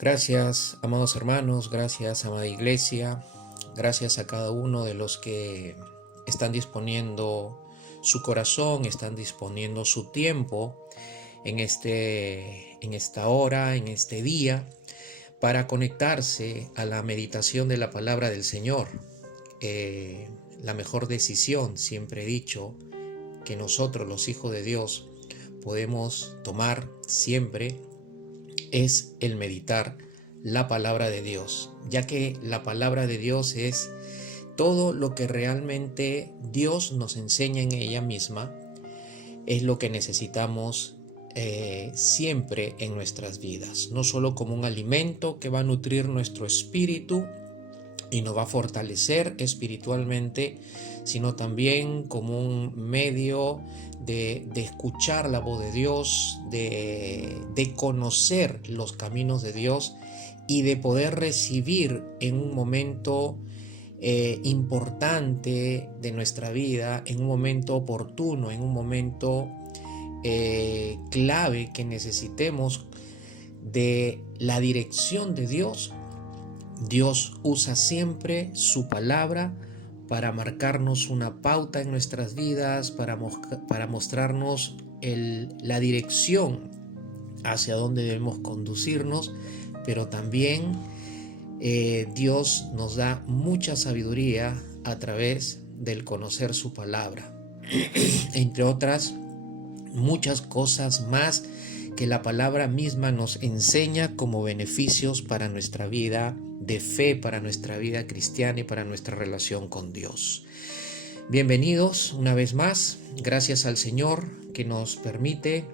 Gracias, amados hermanos, gracias, amada iglesia, gracias a cada uno de los que están disponiendo su corazón, están disponiendo su tiempo en esta hora, en este día, para conectarse a la meditación de la palabra del Señor. La mejor decisión, siempre he dicho, que nosotros, los hijos de Dios, podemos tomar siempre es el meditar la palabra de Dios, ya que la palabra de Dios es todo lo que realmente Dios nos enseña en ella misma, es lo que necesitamos siempre en nuestras vidas, no solo como un alimento que va a nutrir nuestro espíritu y nos va a fortalecer espiritualmente, sino también como un medio de escuchar la voz de Dios, de conocer los caminos de Dios y de poder recibir en un momento importante de nuestra vida, en un momento oportuno, en un momento clave que necesitemos de la dirección de Dios. Dios usa siempre su palabra para marcarnos una pauta en nuestras vidas, para mostrarnos la dirección hacia dónde debemos conducirnos, pero también Dios nos da mucha sabiduría a través del conocer su palabra, entre otras muchas cosas más que la palabra misma nos enseña como beneficios para nuestra vida de fe, para nuestra vida cristiana y para nuestra relación con Dios. Bienvenidos una vez más, gracias al Señor que nos permite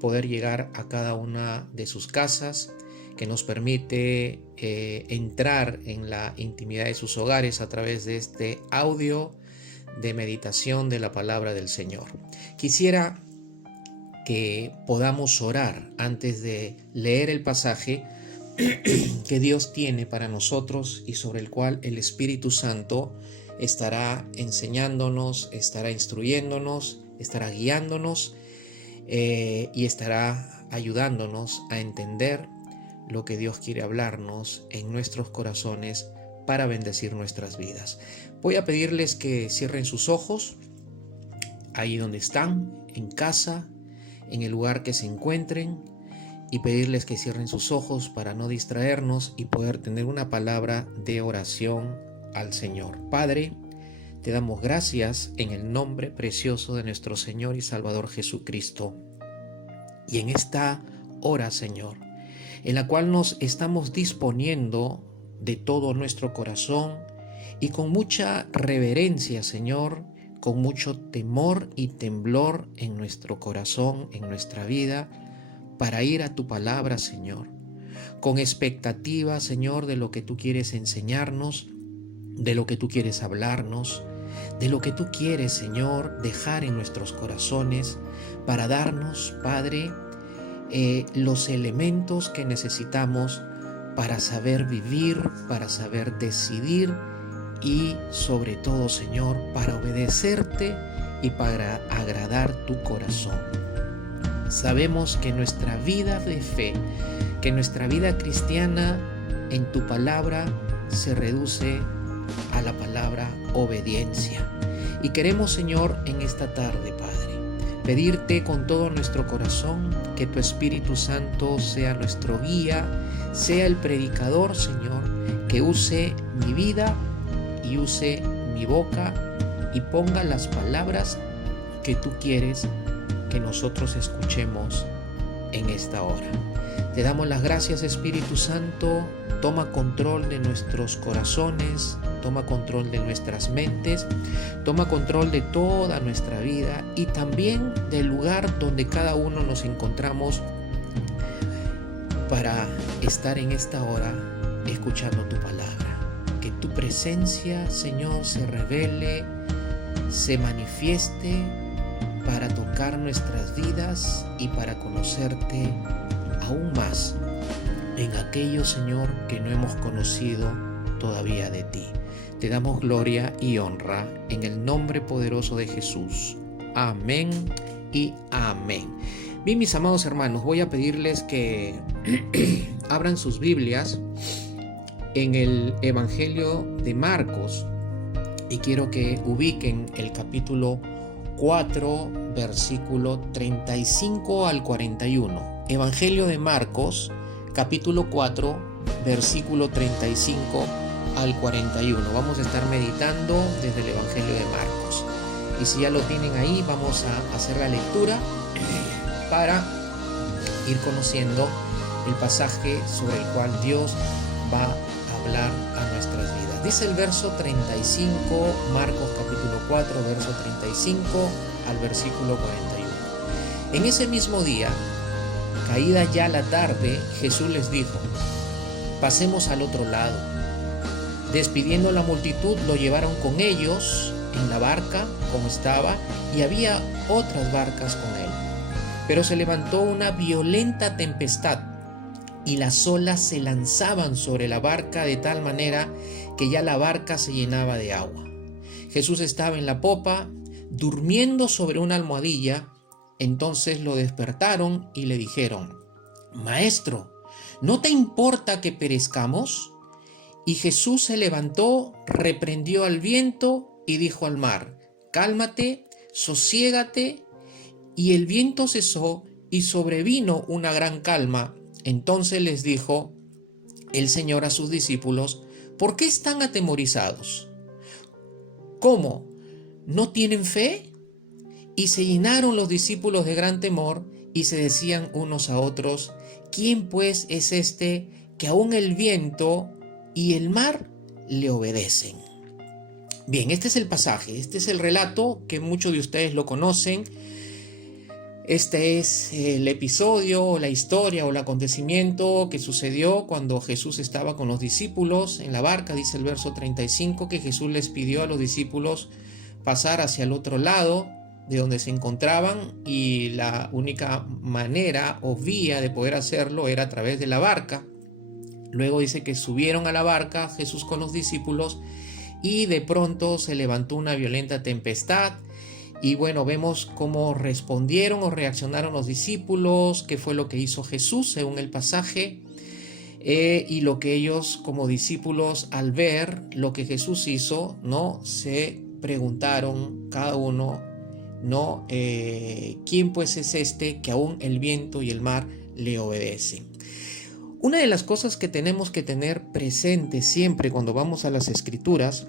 poder llegar a cada una de sus casas, que nos permite entrar en la intimidad de sus hogares a través de este audio de meditación de la palabra del Señor. Quisiera que podamos orar antes de leer el pasaje que Dios tiene para nosotros y sobre el cual el Espíritu Santo estará enseñándonos, estará instruyéndonos, estará guiándonos y estará ayudándonos a entender lo que Dios quiere hablarnos en nuestros corazones para bendecir nuestras vidas. Voy a pedirles que cierren sus ojos ahí donde están, en casa, en el lugar que se encuentren, y pedirles que cierren sus ojos para no distraernos y poder tener una palabra de oración al Señor. Padre, te damos gracias en el nombre precioso de nuestro Señor y Salvador Jesucristo. Y en esta hora, Señor, en la cual nos estamos disponiendo de todo nuestro corazón y con mucha reverencia, Señor, con mucho temor y temblor en nuestro corazón, en nuestra vida, para ir a tu palabra, Señor, con expectativa, Señor, de lo que tú quieres enseñarnos, de lo que tú quieres hablarnos, de lo que tú quieres, Señor, dejar en nuestros corazones para darnos, Padre, los elementos que necesitamos para saber vivir, para saber decidir y sobre todo, Señor, para obedecerte y para agradar tu corazón. Sabemos que nuestra vida de fe, que nuestra vida cristiana en tu palabra se reduce a la palabra obediencia. Y queremos, Señor, en esta tarde, Padre, pedirte con todo nuestro corazón que tu Espíritu Santo sea nuestro guía, sea el predicador, Señor, que use mi vida y use mi boca y ponga las palabras que tú quieres que nosotros escuchemos en esta hora. Te damos las gracias, Espíritu Santo. Toma control de nuestros corazones, toma control de nuestras mentes, toma control de toda nuestra vida y también del lugar donde cada uno nos encontramos para estar en esta hora escuchando tu palabra. Que tu presencia, Señor, se revele, se manifieste para tocar nuestras vidas y para conocerte aún más en aquello, Señor, que no hemos conocido todavía de ti. Te damos gloria y honra en el nombre poderoso de Jesús. Amén y amén. Bien, mis amados hermanos, voy a pedirles que abran sus Biblias en el Evangelio de Marcos y quiero que ubiquen el capítulo 4, versículo 35 al 41. Evangelio de Marcos, capítulo 4, versículo 35 al 41. Vamos a estar meditando desde el Evangelio de Marcos. Y si ya lo tienen ahí, vamos a hacer la lectura para ir conociendo el pasaje sobre el cual Dios va a hablar a nuestras vidas. Dice el verso 35, Marcos capítulo 4, verso 35 al versículo 41. En ese mismo día, caída ya la tarde, Jesús les dijo: pasemos al otro lado. Despidiendo la multitud, lo llevaron con ellos en la barca como estaba, y había otras barcas con él. Pero se levantó una violenta tempestad, y las olas se lanzaban sobre la barca de tal manera que ya la barca se llenaba de agua. Jesús estaba en la popa, durmiendo sobre una almohadilla. Entonces lo despertaron y le dijeron: Maestro, ¿no te importa que perezcamos? Y Jesús se levantó, reprendió al viento y dijo al mar: cálmate, sosiégate. Y el viento cesó y sobrevino una gran calma. Entonces les dijo el Señor a sus discípulos: ¿por qué están atemorizados? ¿Cómo? ¿No tienen fe? Y se llenaron los discípulos de gran temor y se decían unos a otros: ¿quién pues es este que aún el viento y el mar le obedecen? Bien, este es el pasaje, este es el relato que muchos de ustedes lo conocen. Este es el episodio o la historia o el acontecimiento que sucedió cuando Jesús estaba con los discípulos en la barca. Dice el verso 35 que Jesús les pidió a los discípulos pasar hacia el otro lado de donde se encontraban, y la única manera o vía de poder hacerlo era a través de la barca. Luego dice que subieron a la barca Jesús con los discípulos y de pronto se levantó una violenta tempestad. Y bueno, vemos cómo respondieron o reaccionaron los discípulos, qué fue lo que hizo Jesús según el pasaje, y lo que ellos como discípulos al ver lo que Jesús hizo, ¿no? Se preguntaron cada uno, ¿no? ¿Quién pues es este que aún el viento y el mar le obedecen? Una de las cosas que tenemos que tener presente siempre cuando vamos a las Escrituras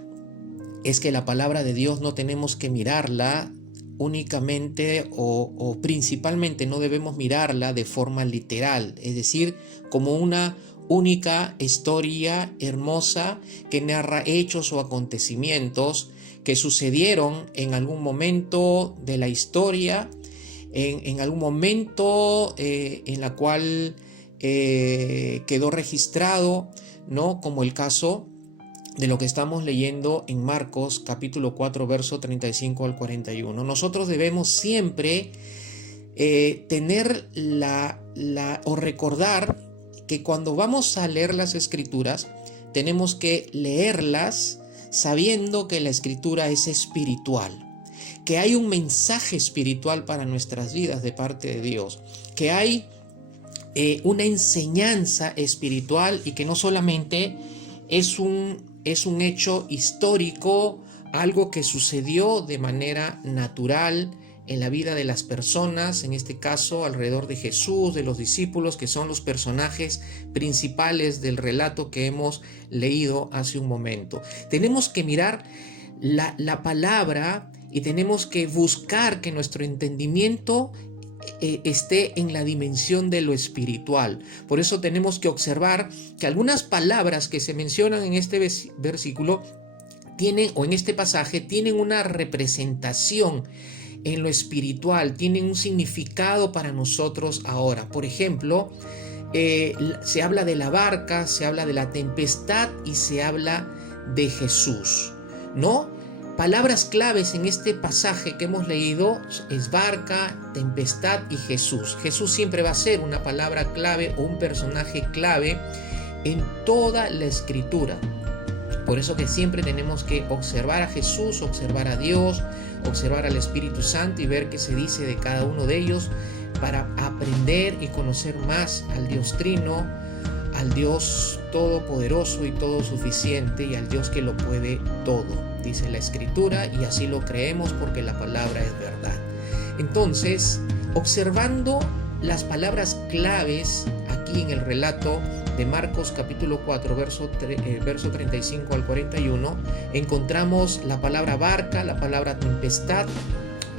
es que la palabra de Dios no tenemos que mirarla únicamente o principalmente no debemos mirarla de forma literal, es decir, como una única historia hermosa que narra hechos o acontecimientos que sucedieron en algún momento de la historia, en algún momento en la cual quedó registrado, ¿no? Como el caso de lo que estamos leyendo en Marcos capítulo 4, verso 35 al 41. Nosotros debemos siempre tener o recordar que cuando vamos a leer las Escrituras, tenemos que leerlas sabiendo que la Escritura es espiritual, que hay un mensaje espiritual para nuestras vidas de parte de Dios, que hay una enseñanza espiritual y que no solamente es un hecho histórico, algo que sucedió de manera natural en la vida de las personas, en este caso alrededor de Jesús, de los discípulos, que son los personajes principales del relato que hemos leído hace un momento. Tenemos que mirar la palabra y tenemos que buscar que nuestro entendimiento esté en la dimensión de lo espiritual. Por eso tenemos que observar que algunas palabras que se mencionan en este versículo tienen, o en este pasaje, tienen una representación en lo espiritual, tienen un significado para nosotros ahora. Por ejemplo, se habla de la barca, se habla de la tempestad y se habla de Jesús, ¿no? Palabras claves en este pasaje que hemos leído es barca, tempestad y Jesús. Jesús siempre va a ser una palabra clave o un personaje clave en toda la Escritura. Por eso que siempre tenemos que observar a Jesús, observar a Dios, observar al Espíritu Santo y ver qué se dice de cada uno de ellos para aprender y conocer más al Dios Trino, al Dios todopoderoso y todo suficiente y al Dios que lo puede todo, dice la Escritura, y así lo creemos porque la palabra es verdad. Entonces, observando las palabras claves aquí en el relato de Marcos capítulo 4, verso 35 al 41, encontramos la palabra barca, la palabra tempestad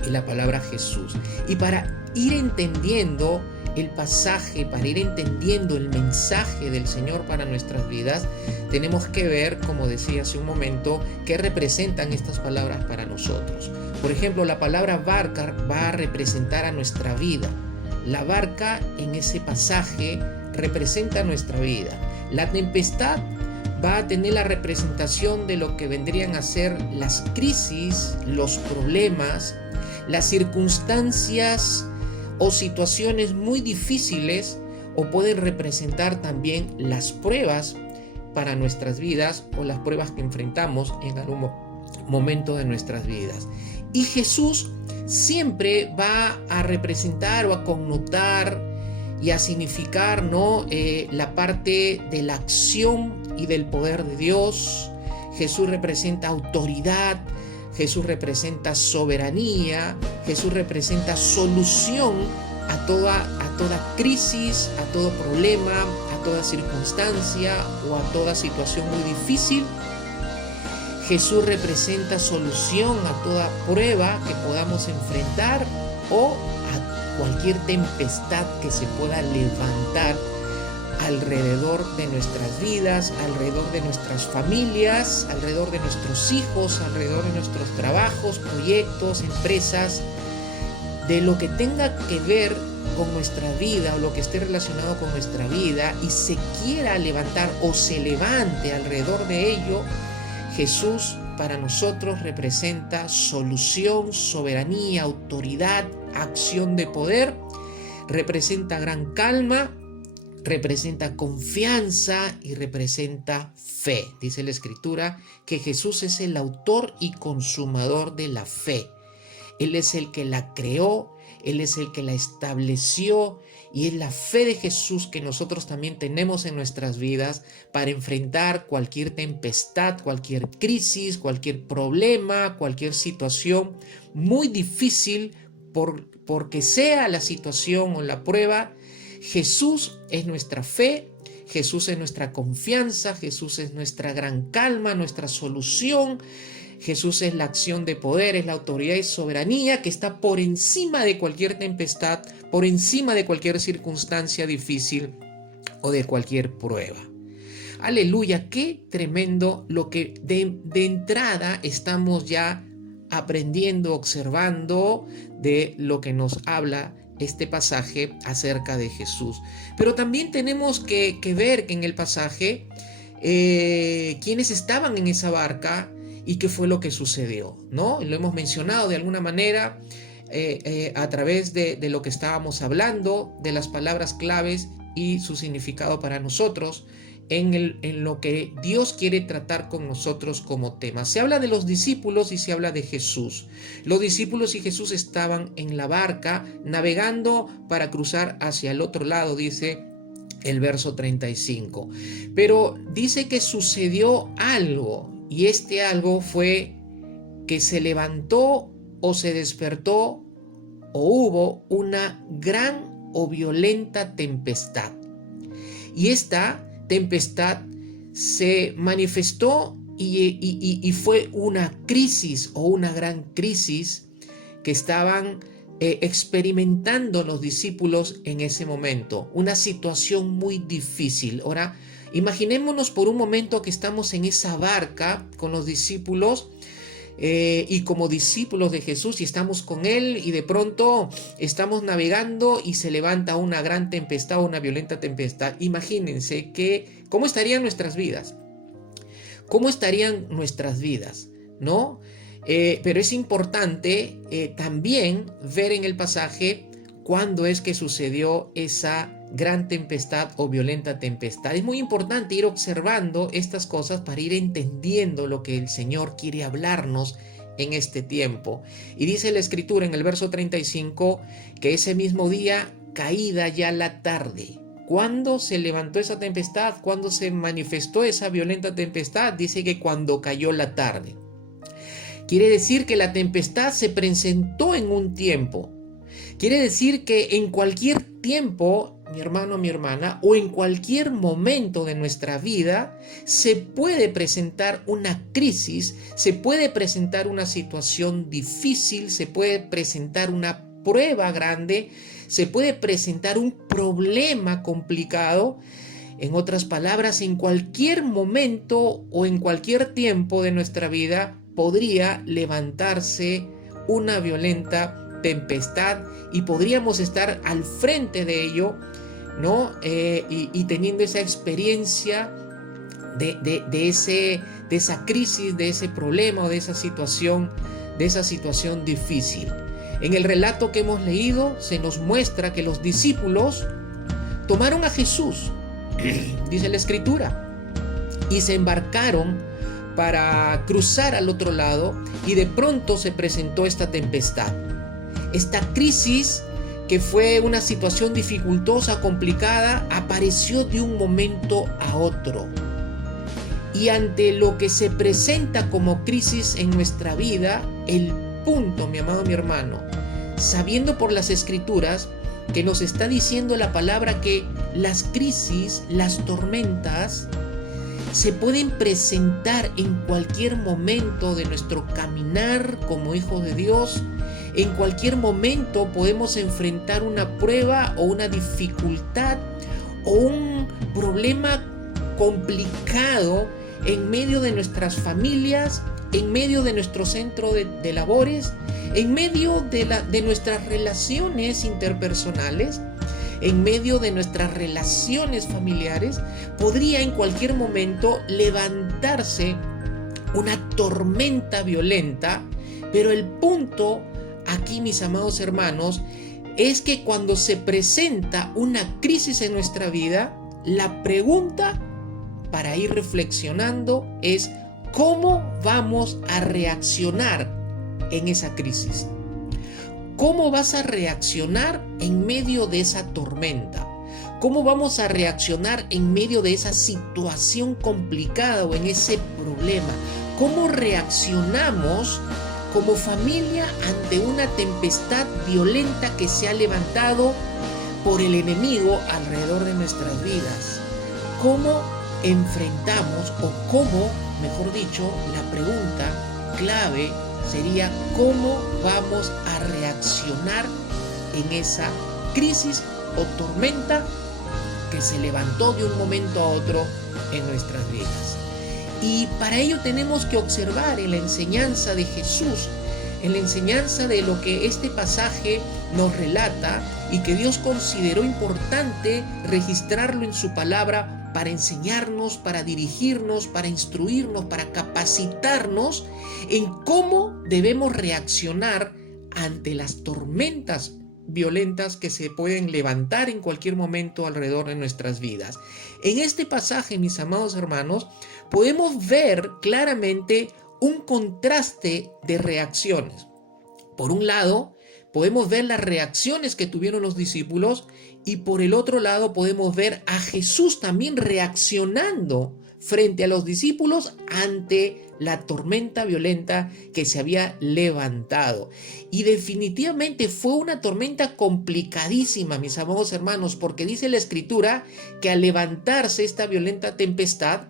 y la palabra Jesús. Y para ir entendiendo el pasaje, para ir entendiendo el mensaje del Señor para nuestras vidas, tenemos que ver, como decía hace un momento, qué representan estas palabras para nosotros. Por ejemplo, la palabra barca va a representar a nuestra vida. La barca en ese pasaje representa nuestra vida. La tempestad va a tener la representación de lo que vendrían a ser las crisis, los problemas, las circunstancias o situaciones muy difíciles, o pueden representar también las pruebas para nuestras vidas o las pruebas que enfrentamos en algún momento de nuestras vidas. Y Jesús siempre va a representar o a connotar y a significar, ¿no?, la parte de la acción y del poder de Dios. Jesús representa autoridad, Jesús representa soberanía, Jesús representa solución a toda crisis, a todo problema, a toda circunstancia o a toda situación muy difícil. Jesús representa solución a toda prueba que podamos enfrentar o a cualquier tempestad que se pueda levantar alrededor de nuestras vidas, alrededor de nuestras familias, alrededor de nuestros hijos, alrededor de nuestros trabajos, proyectos, empresas, de lo que tenga que ver con nuestra vida o lo que esté relacionado con nuestra vida y se quiera levantar o se levante alrededor de ello. Jesús para nosotros representa solución, soberanía, autoridad, acción de poder, representa gran calma, representa confianza y representa fe. Dice la Escritura que Jesús es el autor y consumador de la fe. Él es el que la creó, Él es el que la estableció, y es la fe de Jesús que nosotros también tenemos en nuestras vidas para enfrentar cualquier tempestad, cualquier crisis, cualquier problema, cualquier situación muy difícil, porque sea la situación o la prueba. Jesús es nuestra fe, Jesús es nuestra confianza, Jesús es nuestra gran calma, nuestra solución. Jesús es la acción de poder, es la autoridad y soberanía que está por encima de cualquier tempestad, por encima de cualquier circunstancia difícil o de cualquier prueba. Aleluya, qué tremendo lo que de entrada estamos ya aprendiendo, observando de lo que nos habla este pasaje acerca de Jesús. Pero también tenemos que ver que en el pasaje quienes estaban en esa barca y qué fue lo que sucedió, ¿no? Lo hemos mencionado de alguna manera a través de lo que estábamos hablando, de las palabras claves y su significado para nosotros, en lo que Dios quiere tratar con nosotros como tema. Se habla de los discípulos y se habla de Jesús. Los discípulos y Jesús estaban en la barca navegando para cruzar hacia el otro lado, dice el verso 35. Pero dice que sucedió algo, y este algo fue que se levantó o se despertó o hubo una gran o violenta tempestad. Y esta tempestad se manifestó y fue una crisis o una gran crisis que estaban experimentando los discípulos en ese momento. Una situación muy difícil. Ahora, imaginémonos por un momento que estamos en esa barca con los discípulos y como discípulos de Jesús y estamos con Él y de pronto estamos navegando y se levanta una gran tempestad, una violenta tempestad. Imagínense cómo estarían nuestras vidas. ¿Cómo estarían nuestras vidas? ¿No? Pero es importante también ver en el pasaje cuándo es que sucedió esa gran tempestad o violenta tempestad. Es muy importante ir observando estas cosas para ir entendiendo lo que el Señor quiere hablarnos en este tiempo. Y dice la Escritura en el verso 35 que ese mismo día, caída ya la tarde, ¿cuándo se levantó esa tempestad? ¿Cuándo se manifestó esa violenta tempestad? Dice que cuando cayó la tarde. Quiere decir que la tempestad se presentó en un tiempo. Quiere decir que en cualquier tiempo, mi hermano, mi hermana, o en cualquier momento de nuestra vida, se puede presentar una crisis, se puede presentar una situación difícil, se puede presentar una prueba grande, se puede presentar un problema complicado. En otras palabras, en cualquier momento o en cualquier tiempo de nuestra vida podría levantarse una violenta tempestad y podríamos estar al frente de ello, ¿no? Y teniendo esa experiencia de esa crisis, de ese problema o de esa situación difícil. En el relato que hemos leído se nos muestra que los discípulos tomaron a Jesús, dice la Escritura, y se embarcaron para cruzar al otro lado, y de pronto se presentó esta tempestad. Esta crisis, que fue una situación dificultosa, complicada, apareció de un momento a otro. Y ante lo que se presenta como crisis en nuestra vida, el punto, mi amado, mi hermano, sabiendo por las Escrituras que nos está diciendo la palabra que las crisis, las tormentas, se pueden presentar en cualquier momento de nuestro caminar como hijos de Dios. En cualquier momento podemos enfrentar una prueba o una dificultad o un problema complicado en medio de nuestras familias, en medio de nuestro centro de labores, en medio de nuestras relaciones interpersonales, en medio de nuestras relaciones familiares. Podría en cualquier momento levantarse una tormenta violenta, pero el punto aquí, mis amados hermanos, es que cuando se presenta una crisis en nuestra vida, la pregunta para ir reflexionando es: ¿cómo vamos a reaccionar en esa crisis? ¿Cómo vas a reaccionar en medio de esa tormenta? ¿Cómo vamos a reaccionar en medio de esa situación complicada o en ese problema? ¿Cómo reaccionamos como familia ante una tempestad violenta que se ha levantado por el enemigo alrededor de nuestras vidas? ¿Cómo enfrentamos, o cómo, mejor dicho, la pregunta clave sería: ¿cómo vamos a reaccionar en esa crisis o tormenta que se levantó de un momento a otro en nuestras vidas? Y para ello tenemos que observar en la enseñanza de Jesús, en la enseñanza de lo que este pasaje nos relata y que Dios consideró importante registrarlo en su palabra para enseñarnos, para dirigirnos, para instruirnos, para capacitarnos en cómo debemos reaccionar ante las tormentas violentas que se pueden levantar en cualquier momento alrededor de nuestras vidas. En este pasaje, mis amados hermanos, podemos ver claramente un contraste de reacciones. Por un lado, podemos ver las reacciones que tuvieron los discípulos, y por el otro lado podemos ver a Jesús también reaccionando frente a los discípulos ante la tormenta violenta que se había levantado. Y definitivamente fue una tormenta complicadísima, mis amados hermanos, porque dice la Escritura que al levantarse esta violenta tempestad,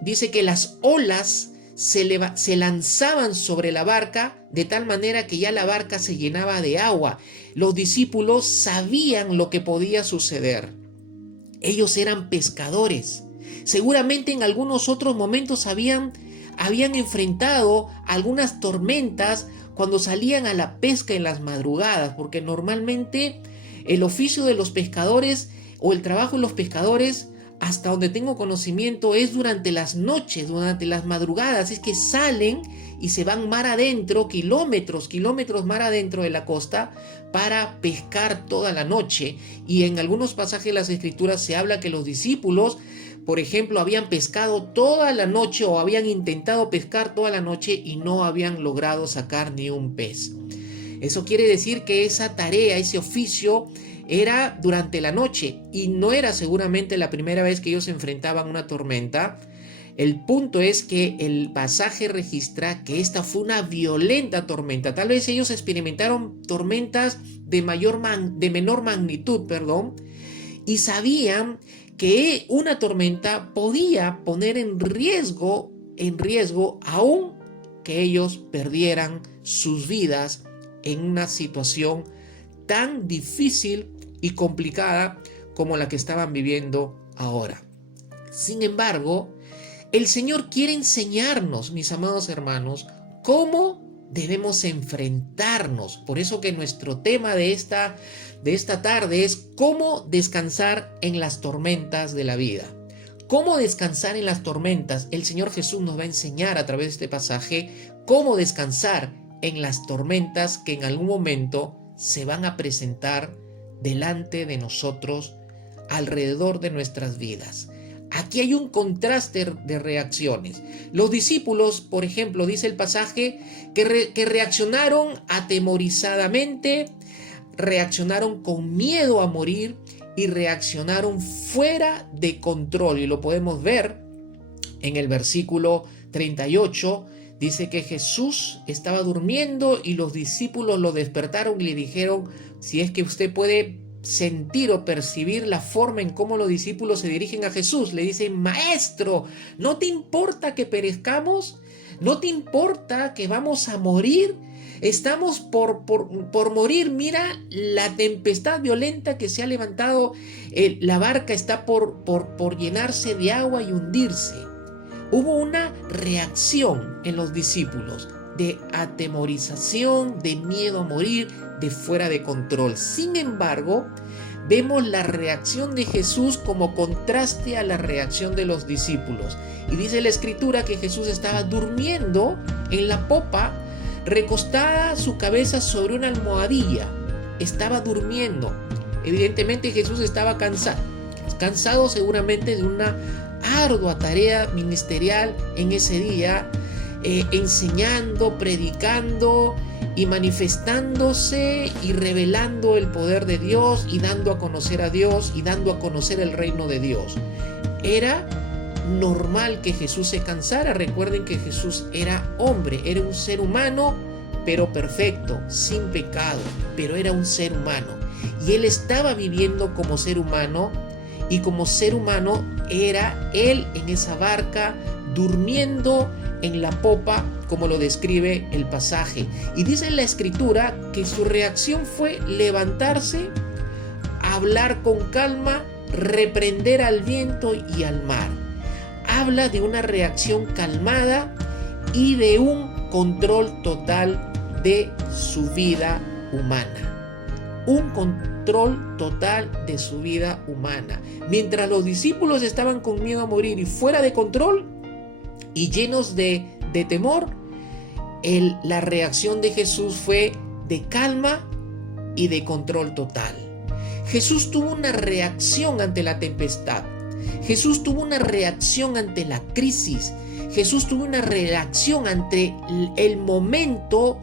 dice que las olas se lanzaban sobre la barca de tal manera que ya la barca se llenaba de agua. Los discípulos sabían lo que podía suceder. Ellos eran pescadores. Seguramente en algunos otros momentos habían enfrentado algunas tormentas cuando salían a la pesca en las madrugadas, porque normalmente el oficio de los pescadores o el trabajo de los pescadores, hasta donde tengo conocimiento, es durante las noches, durante las madrugadas. Es que salen y se van mar adentro, kilómetros mar adentro de la costa, para pescar toda la noche. Y en algunos pasajes de las Escrituras se habla que los discípulos, por ejemplo, habían pescado toda la noche o habían intentado pescar toda la noche y no habían logrado sacar ni un pez. Eso quiere decir que esa tarea, ese oficio, era durante la noche y no era seguramente la primera vez que ellos se enfrentaban a una tormenta. El punto es que el pasaje registra que esta fue una violenta tormenta. Tal vez ellos experimentaron tormentas de menor magnitud, y sabían que una tormenta podía poner en riesgo aún que ellos perdieran sus vidas en una situación tan difícil y complicada como la que estaban viviendo ahora. Sin embargo, el Señor quiere enseñarnos, mis amados hermanos, cómo debemos enfrentarnos. Por eso que nuestro tema de esta tarde es cómo descansar en las tormentas de la vida. ¿Cómo descansar en las tormentas? El Señor Jesús nos va a enseñar a través de este pasaje cómo descansar en las tormentas que en algún momento se van a presentar delante de nosotros, alrededor de nuestras vidas. Aquí hay un contraste de reacciones. Los discípulos, por ejemplo, dice el pasaje, que reaccionaron atemorizadamente, reaccionaron con miedo a morir y reaccionaron fuera de control. Y lo podemos ver en el versículo 38. Dice que Jesús estaba durmiendo y los discípulos lo despertaron y le dijeron, si es que usted puede sentir o percibir la forma en cómo los discípulos se dirigen a Jesús. Le dicen, Maestro, ¿no te importa que perezcamos? ¿No te importa que vamos a morir? Estamos por morir. Mira la tempestad violenta que se ha levantado. La barca está por llenarse de agua y hundirse. Hubo una reacción en los discípulos de atemorización, de miedo a morir, de fuera de control. Sin embargo, vemos la reacción de Jesús como contraste a la reacción de los discípulos. Y dice la Escritura que Jesús estaba durmiendo en la popa, recostada su cabeza sobre una almohadilla. Estaba durmiendo. Evidentemente Jesús estaba cansado seguramente de una ardua tarea ministerial en ese día, enseñando, predicando y manifestándose y revelando el poder de Dios y dando a conocer a Dios y dando a conocer el reino de Dios. Era normal que Jesús se cansara. Recuerden que Jesús era hombre, era un ser humano, pero perfecto, sin pecado, pero era un ser humano. Y él estaba viviendo como ser humano, y como ser humano era él en esa barca, durmiendo en la popa, como lo describe el pasaje. Y dice en la Escritura que su reacción fue levantarse, hablar con calma, reprender al viento y al mar. Habla de una reacción calmada y de un control total de su vida humana. Un control total de su vida humana. Mientras los discípulos estaban con miedo a morir y fuera de control y llenos de temor, la reacción de Jesús fue de calma y de control total. Jesús tuvo una reacción ante la tempestad. Jesús tuvo una reacción ante la crisis. Jesús tuvo una reacción ante el momento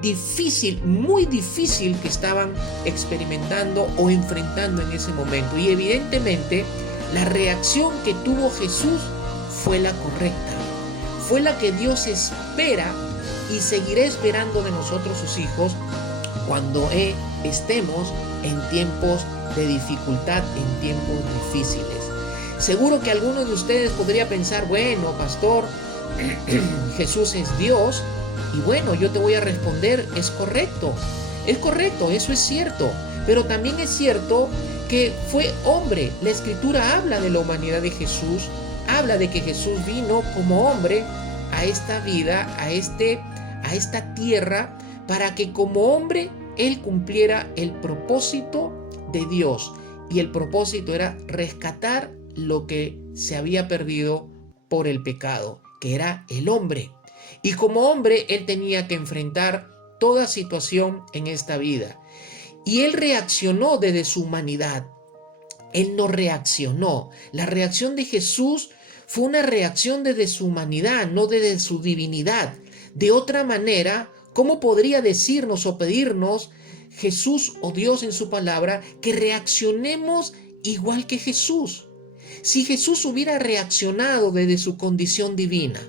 difícil, muy difícil que estaban experimentando o enfrentando en ese momento. Y evidentemente la reacción que tuvo Jesús fue la correcta, fue la que Dios espera y seguirá esperando de nosotros sus hijos cuando estemos en tiempos de dificultad, en tiempos difíciles. Seguro que alguno de ustedes podría pensar, bueno, pastor, Jesús es Dios. Y bueno, yo te voy a responder, es correcto, eso es cierto, pero también es cierto que fue hombre. La Escritura habla de la humanidad de Jesús, habla de que Jesús vino como hombre a esta vida, a esta tierra, para que como hombre Él cumpliera el propósito de Dios. Y el propósito era rescatar lo que se había perdido por el pecado, que era el hombre. Y como hombre, Él tenía que enfrentar toda situación en esta vida. Y Él reaccionó desde su humanidad. Él no reaccionó. La reacción de Jesús fue una reacción desde su humanidad, no desde su divinidad. De otra manera, ¿cómo podría decirnos o pedirnos Jesús o Dios en su palabra que reaccionemos igual que Jesús. Si Jesús hubiera reaccionado desde su condición divina,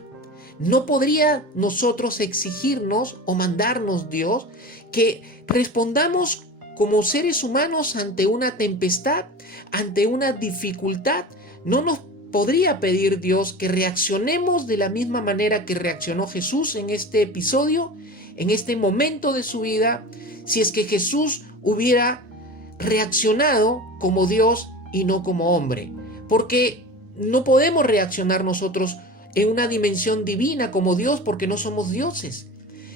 no podría nosotros exigirnos o mandarnos Dios que respondamos como seres humanos ante una tempestad, ante una dificultad. No nos podría pedir Dios que reaccionemos de la misma manera que reaccionó Jesús en este episodio, en este momento de su vida, si es que Jesús hubiera reaccionado como Dios y no como hombre. Porque no podemos reaccionar nosotros en una dimensión divina como Dios porque no somos dioses.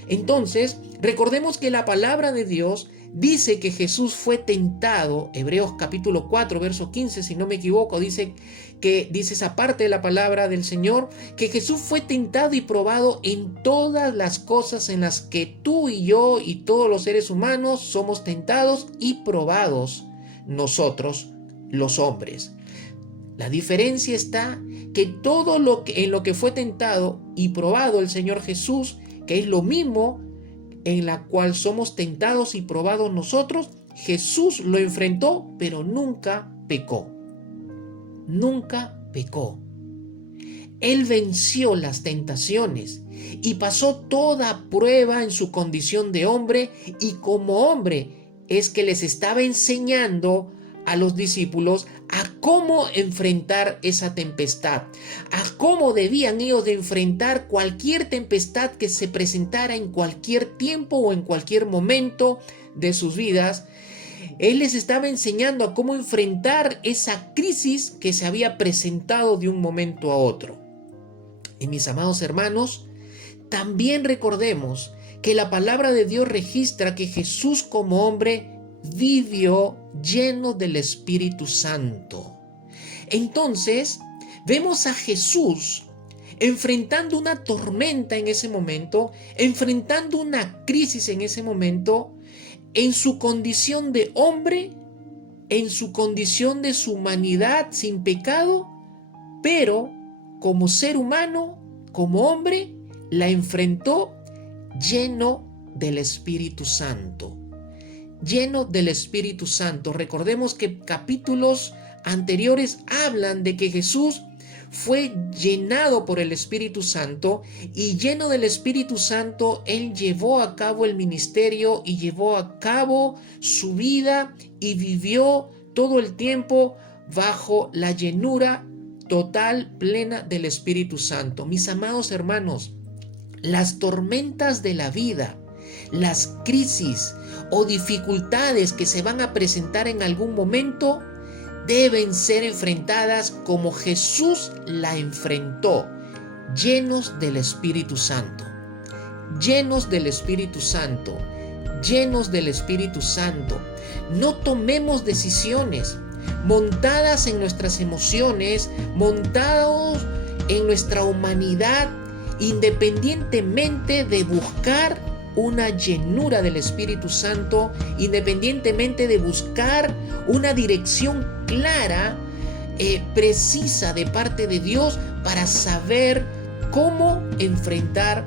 Entonces, recordemos que la palabra de Dios dice que Jesús fue tentado. Hebreos capítulo 4, verso 15, si no me equivoco, dice esa parte de la palabra del Señor, que Jesús fue tentado y probado en todas las cosas en las que tú y yo y todos los seres humanos somos tentados y probados nosotros, los hombres. La diferencia está que todo en lo que fue tentado y probado el Señor Jesús, que es lo mismo en la cual somos tentados y probados nosotros, Jesús lo enfrentó, pero nunca pecó. Nunca pecó. Él venció las tentaciones y pasó toda prueba en su condición de hombre, y como hombre es que les estaba enseñando a los discípulos a cómo enfrentar esa tempestad, a cómo debían ellos de enfrentar cualquier tempestad que se presentara en cualquier tiempo o en cualquier momento de sus vidas. Él les estaba enseñando a cómo enfrentar esa crisis que se había presentado de un momento a otro. Y mis amados hermanos, también recordemos que la palabra de Dios registra que Jesús como hombre vivió lleno del Espíritu Santo. Entonces, vemos a Jesús enfrentando una tormenta en ese momento, enfrentando una crisis en ese momento, en su condición de hombre, en su condición de su humanidad sin pecado, pero como ser humano, como hombre, la enfrentó lleno del Espíritu Santo. Lleno del Espíritu Santo. Recordemos que capítulos anteriores hablan de que Jesús fue llenado por el Espíritu Santo, y lleno del Espíritu Santo Él llevó a cabo el ministerio y llevó a cabo su vida y vivió todo el tiempo bajo la llenura total, plena del Espíritu Santo. Mis amados hermanos, las tormentas de la vida, las crisis o dificultades que se van a presentar en algún momento deben ser enfrentadas como Jesús la enfrentó, llenos del Espíritu Santo, llenos del Espíritu Santo, llenos del Espíritu Santo. No tomemos decisiones montadas en nuestras emociones, montados en nuestra humanidad, independientemente de buscar una llenura del Espíritu Santo, independientemente de buscar una dirección clara, precisa de parte de Dios para saber cómo enfrentar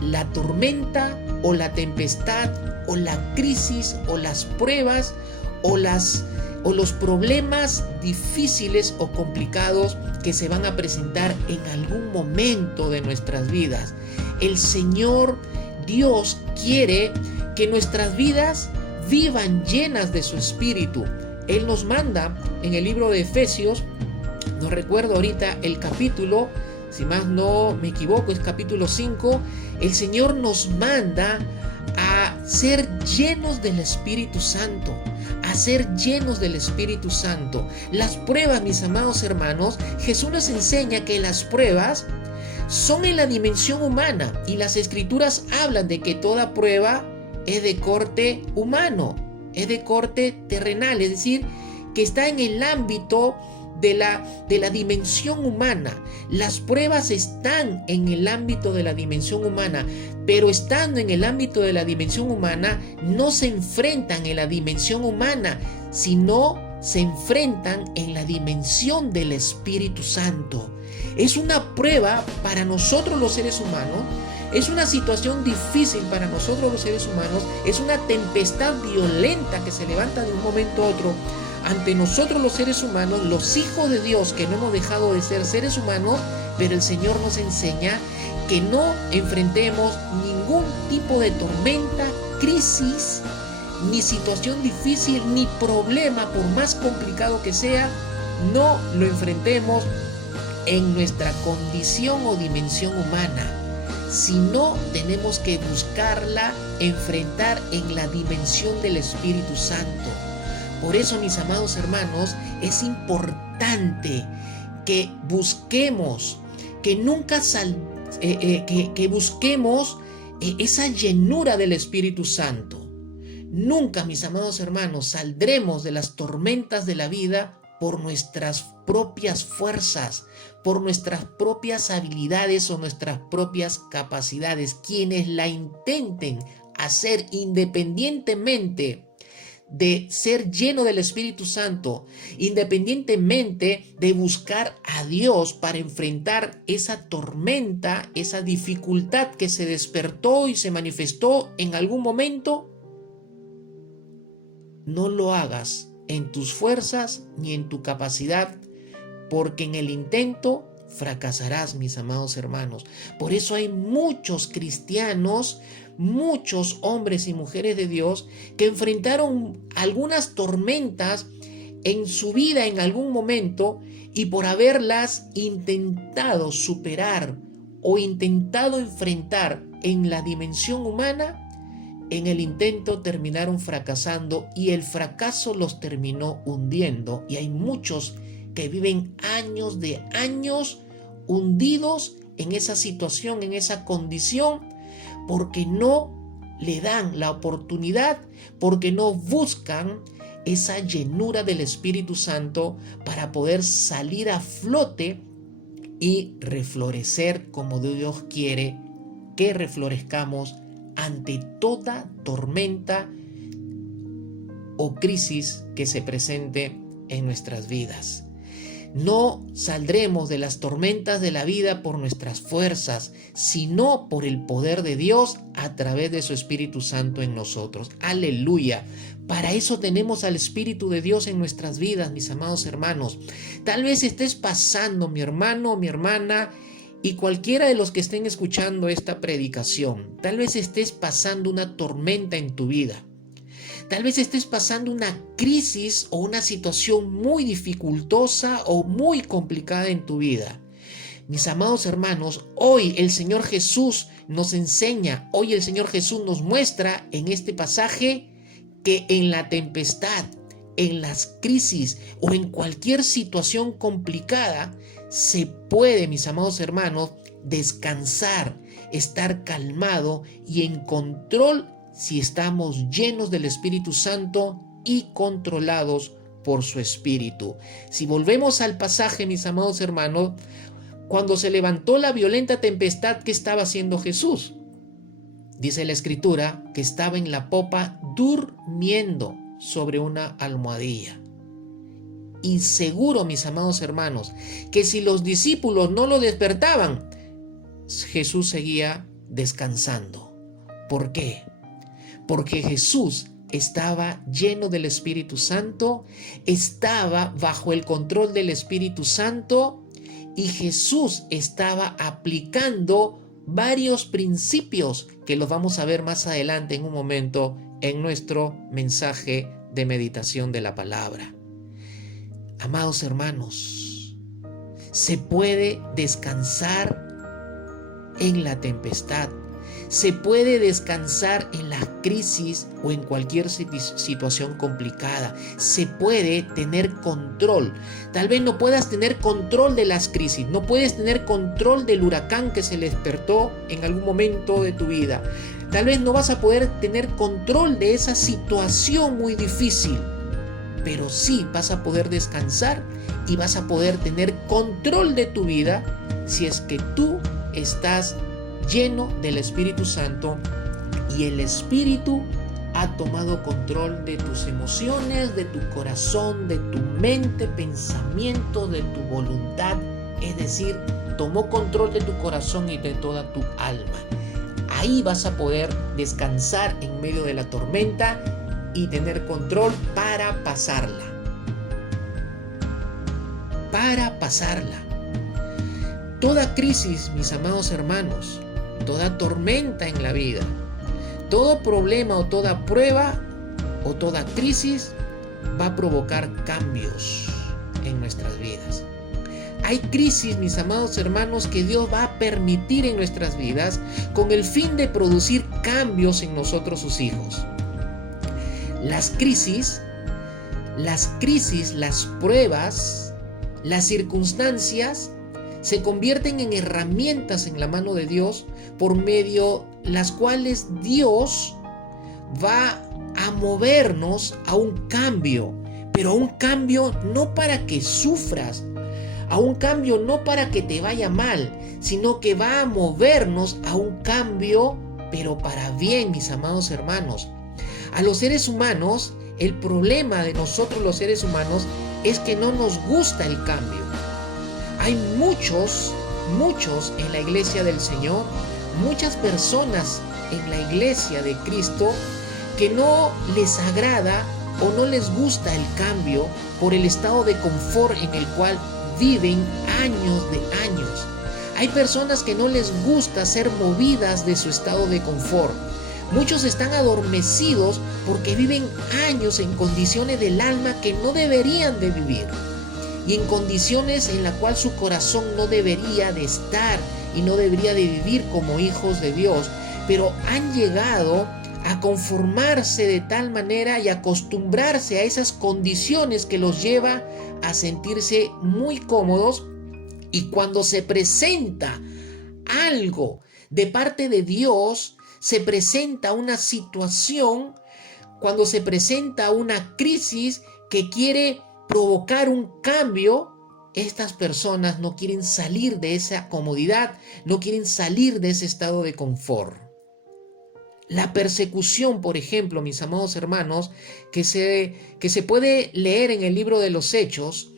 la tormenta o la tempestad o la crisis o las pruebas o los problemas difíciles o complicados que se van a presentar en algún momento de nuestras vidas. El Señor Dios quiere que nuestras vidas vivan llenas de su Espíritu. Él nos manda en el libro de Efesios, no recuerdo ahorita el capítulo, si más no me equivoco es capítulo 5, el Señor nos manda a ser llenos del Espíritu Santo, a ser llenos del Espíritu Santo. Las pruebas, mis amados hermanos, Jesús nos enseña que las pruebas son en la dimensión humana, y las Escrituras hablan de que toda prueba es de corte humano, es de corte terrenal, es decir, que está en el ámbito de la dimensión humana. Las pruebas están en el ámbito de la dimensión humana, pero estando en el ámbito de la dimensión humana, no se enfrentan en la dimensión humana, sino se enfrentan en la dimensión del Espíritu Santo. Es una prueba para nosotros los seres humanos Es una situación difícil para nosotros los seres humanos, es una tempestad violenta que se levanta de un momento a otro ante nosotros los seres humanos, los hijos de Dios, que no hemos dejado de ser seres humanos, pero el Señor nos enseña que no enfrentemos ningún tipo de tormenta, crisis, ni situación difícil, ni problema, por más complicado que sea, no lo enfrentemos en nuestra condición o dimensión humana, sino tenemos que buscarla, enfrentar en la dimensión del Espíritu Santo. Por eso, mis amados hermanos, es importante que busquemos, que nunca que busquemos esa llenura del Espíritu Santo. Nunca, mis amados hermanos, saldremos de las tormentas de la vida por nuestras propias fuerzas, por nuestras propias habilidades o nuestras propias capacidades. Quienes la intenten hacer independientemente de ser lleno del Espíritu Santo, independientemente de buscar a Dios para enfrentar esa tormenta, esa dificultad que se despertó y se manifestó en algún momento, no lo hagas en tus fuerzas ni en tu capacidad, porque en el intento fracasarás, mis amados hermanos. Por eso hay muchos cristianos, muchos hombres y mujeres de Dios que enfrentaron algunas tormentas en su vida en algún momento, y por haberlas intentado superar o intentado enfrentar en la dimensión humana, en el intento terminaron fracasando, y el fracaso los terminó hundiendo. Y hay muchos que viven años de años hundidos en esa situación, en esa condición, porque no le dan la oportunidad, porque no buscan esa llenura del Espíritu Santo para poder salir a flote y reflorecer como Dios quiere que reflorezcamos ante toda tormenta o crisis que se presente en nuestras vidas. No saldremos de las tormentas de la vida por nuestras fuerzas, sino por el poder de Dios a través de su Espíritu Santo en nosotros. ¡Aleluya! Para eso tenemos al Espíritu de Dios en nuestras vidas, mis amados hermanos. Tal vez estés pasando, mi hermano, mi hermana, y cualquiera de los que estén escuchando esta predicación, tal vez estés pasando una tormenta en tu vida. Tal vez estés pasando una crisis o una situación muy dificultosa o muy complicada en tu vida. Mis amados hermanos, hoy el Señor Jesús nos enseña, hoy el Señor Jesús nos muestra en este pasaje que en la tempestad, en las crisis o en cualquier situación complicada, se puede, mis amados hermanos, descansar, estar calmado y en control si estamos llenos del Espíritu Santo y controlados por su Espíritu. Si volvemos al pasaje, mis amados hermanos, cuando se levantó la violenta tempestad, ¿qué estaba haciendo Jesús? Dice la Escritura que estaba en la popa durmiendo sobre una almohadilla. Y seguro, mis amados hermanos, que si los discípulos no lo despertaban, Jesús seguía descansando. ¿Por qué? Porque Jesús estaba lleno del Espíritu Santo, estaba bajo el control del Espíritu Santo, y Jesús estaba aplicando varios principios que los vamos a ver más adelante en un momento en nuestro mensaje de meditación de la palabra. Amados hermanos, se puede descansar en la tempestad, se puede descansar en la crisis o en cualquier situación complicada, se puede tener control. Tal vez no puedas tener control de las crisis, no puedes tener control del huracán que se le despertó en algún momento de tu vida. Tal vez no vas a poder tener control de esa situación muy difícil, pero sí vas a poder descansar y vas a poder tener control de tu vida si es que tú estás lleno del Espíritu Santo y el Espíritu ha tomado control de tus emociones, de tu corazón, de tu mente, pensamiento, de tu voluntad. Es decir, tomó control de tu corazón y de toda tu alma. ahí vas a poder descansar en medio de la tormenta y tener control para pasarla. Para pasarla. Toda crisis, mis amados hermanos, toda tormenta en la vida, todo problema o toda prueba o toda crisis va a provocar cambios en nuestras vidas. Hay crisis, mis amados hermanos, que Dios va a permitir en nuestras vidas con el fin de producir cambios en nosotros, sus hijos. Las crisis, las pruebas, las circunstancias se convierten en herramientas en la mano de Dios por medio las cuales Dios va a movernos a un cambio, pero a un cambio no para que sufras, a un cambio no para que te vaya mal, sino que va a movernos a un cambio, pero para bien, mis amados hermanos. A los seres humanos, el problema de nosotros los seres humanos es que no nos gusta el cambio. Hay muchos en la iglesia del Señor, muchas personas en la iglesia de Cristo que no les agrada o no les gusta el cambio por el estado de confort en el cual viven años de años. Hay personas que no les gusta ser movidas de su estado de confort. Muchos están adormecidos porque viven años en condiciones del alma que no deberían de vivir y en condiciones en las cuales su corazón no debería de estar y no debería de vivir como hijos de Dios, pero han llegado a conformarse de tal manera y acostumbrarse a esas condiciones que los lleva a sentirse muy cómodos, y cuando se presenta algo de parte de Dios, se presenta una situación, cuando se presenta una crisis que quiere provocar un cambio, estas personas no quieren salir de esa comodidad, no quieren salir de ese estado de confort. La persecución, por ejemplo, mis amados hermanos, que se puede leer en el libro de los Hechos,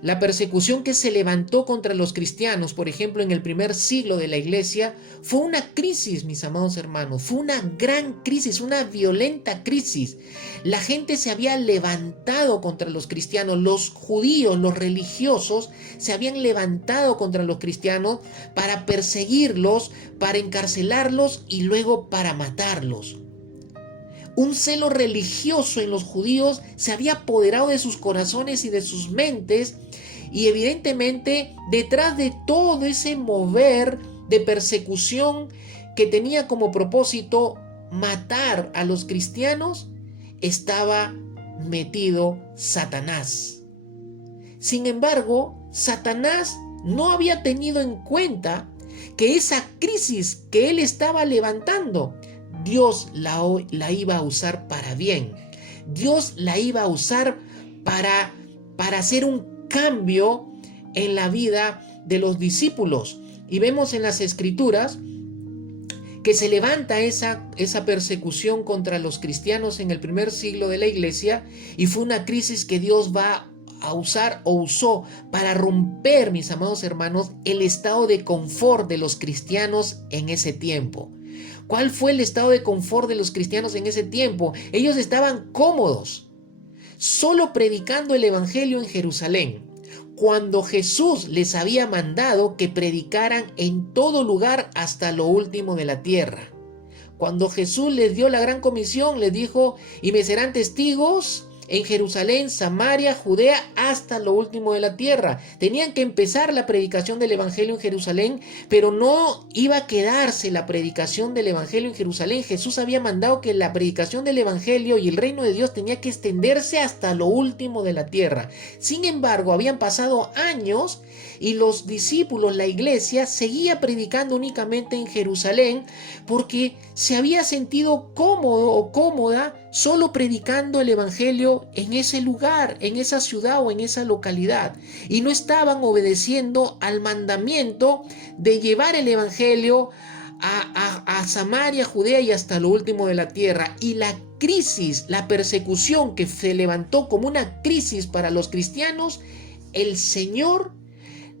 la persecución que se levantó contra los cristianos, por ejemplo, en el primer siglo de la iglesia, fue una crisis, mis amados hermanos, fue una gran crisis, una violenta crisis. La gente se había levantado contra los cristianos, los judíos, los religiosos, se habían levantado contra los cristianos para perseguirlos, para encarcelarlos y luego para matarlos. Un celo religioso en los judíos se había apoderado de sus corazones y de sus mentes, y evidentemente detrás de todo ese mover de persecución que tenía como propósito matar a los cristianos, estaba metido Satanás. Sin embargo, Satanás no había tenido en cuenta que esa crisis que él estaba levantando, Dios la iba a usar para bien. Dios la iba a usar para hacer un cambio en la vida de los discípulos. Y vemos en las Escrituras que se levanta esa persecución contra los cristianos en el primer siglo de la iglesia, y fue una crisis que Dios va a usar o usó para romper, mis amados hermanos, el estado de confort de los cristianos en ese tiempo. ¿Cuál fue el estado de confort de los cristianos en ese tiempo? Ellos estaban cómodos, solo predicando el evangelio en Jerusalén, cuando Jesús les había mandado que predicaran en todo lugar hasta lo último de la tierra. Cuando Jesús les dio la gran comisión, les dijo: y me serán testigos en Jerusalén, Samaria, Judea, hasta lo último de la tierra. Tenían que empezar la predicación del evangelio en Jerusalén, pero no iba a quedarse la predicación del evangelio en Jerusalén. Jesús había mandado que la predicación del evangelio y el reino de Dios tenía que extenderse hasta lo último de la tierra. Sin embargo, habían pasado años y los discípulos, la iglesia, seguía predicando únicamente en Jerusalén porque se había sentido cómodo o cómoda solo predicando el evangelio en ese lugar, en esa ciudad o en esa localidad, y no estaban obedeciendo al mandamiento de llevar el evangelio a Samaria, Judea y hasta lo último de la tierra. Y la crisis, la persecución que se levantó como una crisis para los cristianos, el Señor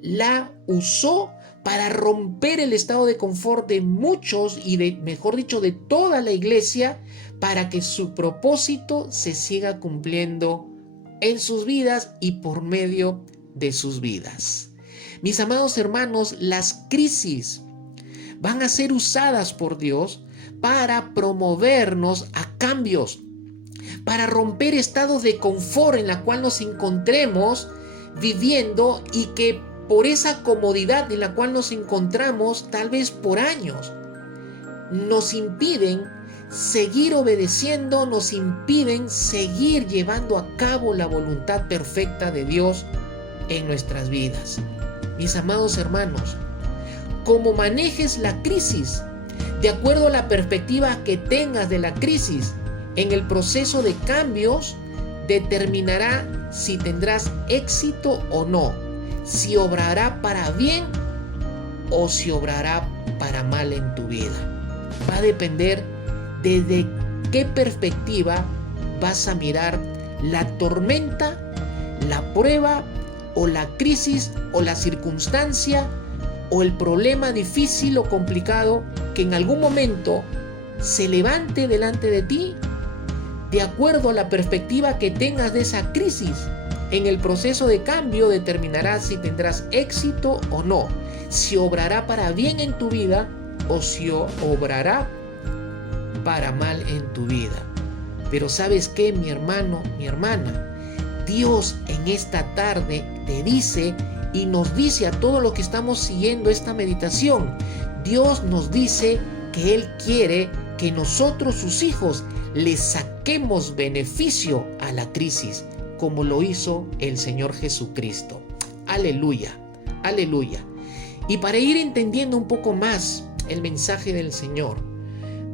la usó para romper el estado de confort de muchos y mejor dicho, de toda la iglesia, para que su propósito se siga cumpliendo en sus vidas y por medio de sus vidas. Mis amados hermanos, las crisis van a ser usadas por Dios para promovernos a cambios, para romper estados de confort en la cual nos encontremos viviendo y que por esa comodidad en la cual nos encontramos tal vez por años nos impiden seguir obedeciendo, nos impiden seguir llevando a cabo la voluntad perfecta de Dios en nuestras vidas. Mis amados hermanos, como manejes la crisis, de acuerdo a la perspectiva que tengas de la crisis, en el proceso de cambios, determinará si tendrás éxito o no, si obrará para bien o si obrará para mal en tu vida. Va a depender desde qué perspectiva vas a mirar la tormenta, la prueba o la crisis o la circunstancia o el problema difícil o complicado que en algún momento se levante delante de ti. De acuerdo a la perspectiva que tengas de esa crisis, en el proceso de cambio determinará si tendrás éxito o no, si obrará para bien en tu vida o si obrará para mal en tu vida. Pero ¿sabes qué, mi hermano, mi hermana? Dios en esta tarde te dice y nos dice a todos los que estamos siguiendo esta meditación, Dios nos dice que Él quiere que nosotros, sus hijos, le saquemos beneficio a la crisis, como lo hizo el Señor Jesucristo. Aleluya, aleluya. Y para ir entendiendo un poco más el mensaje del Señor,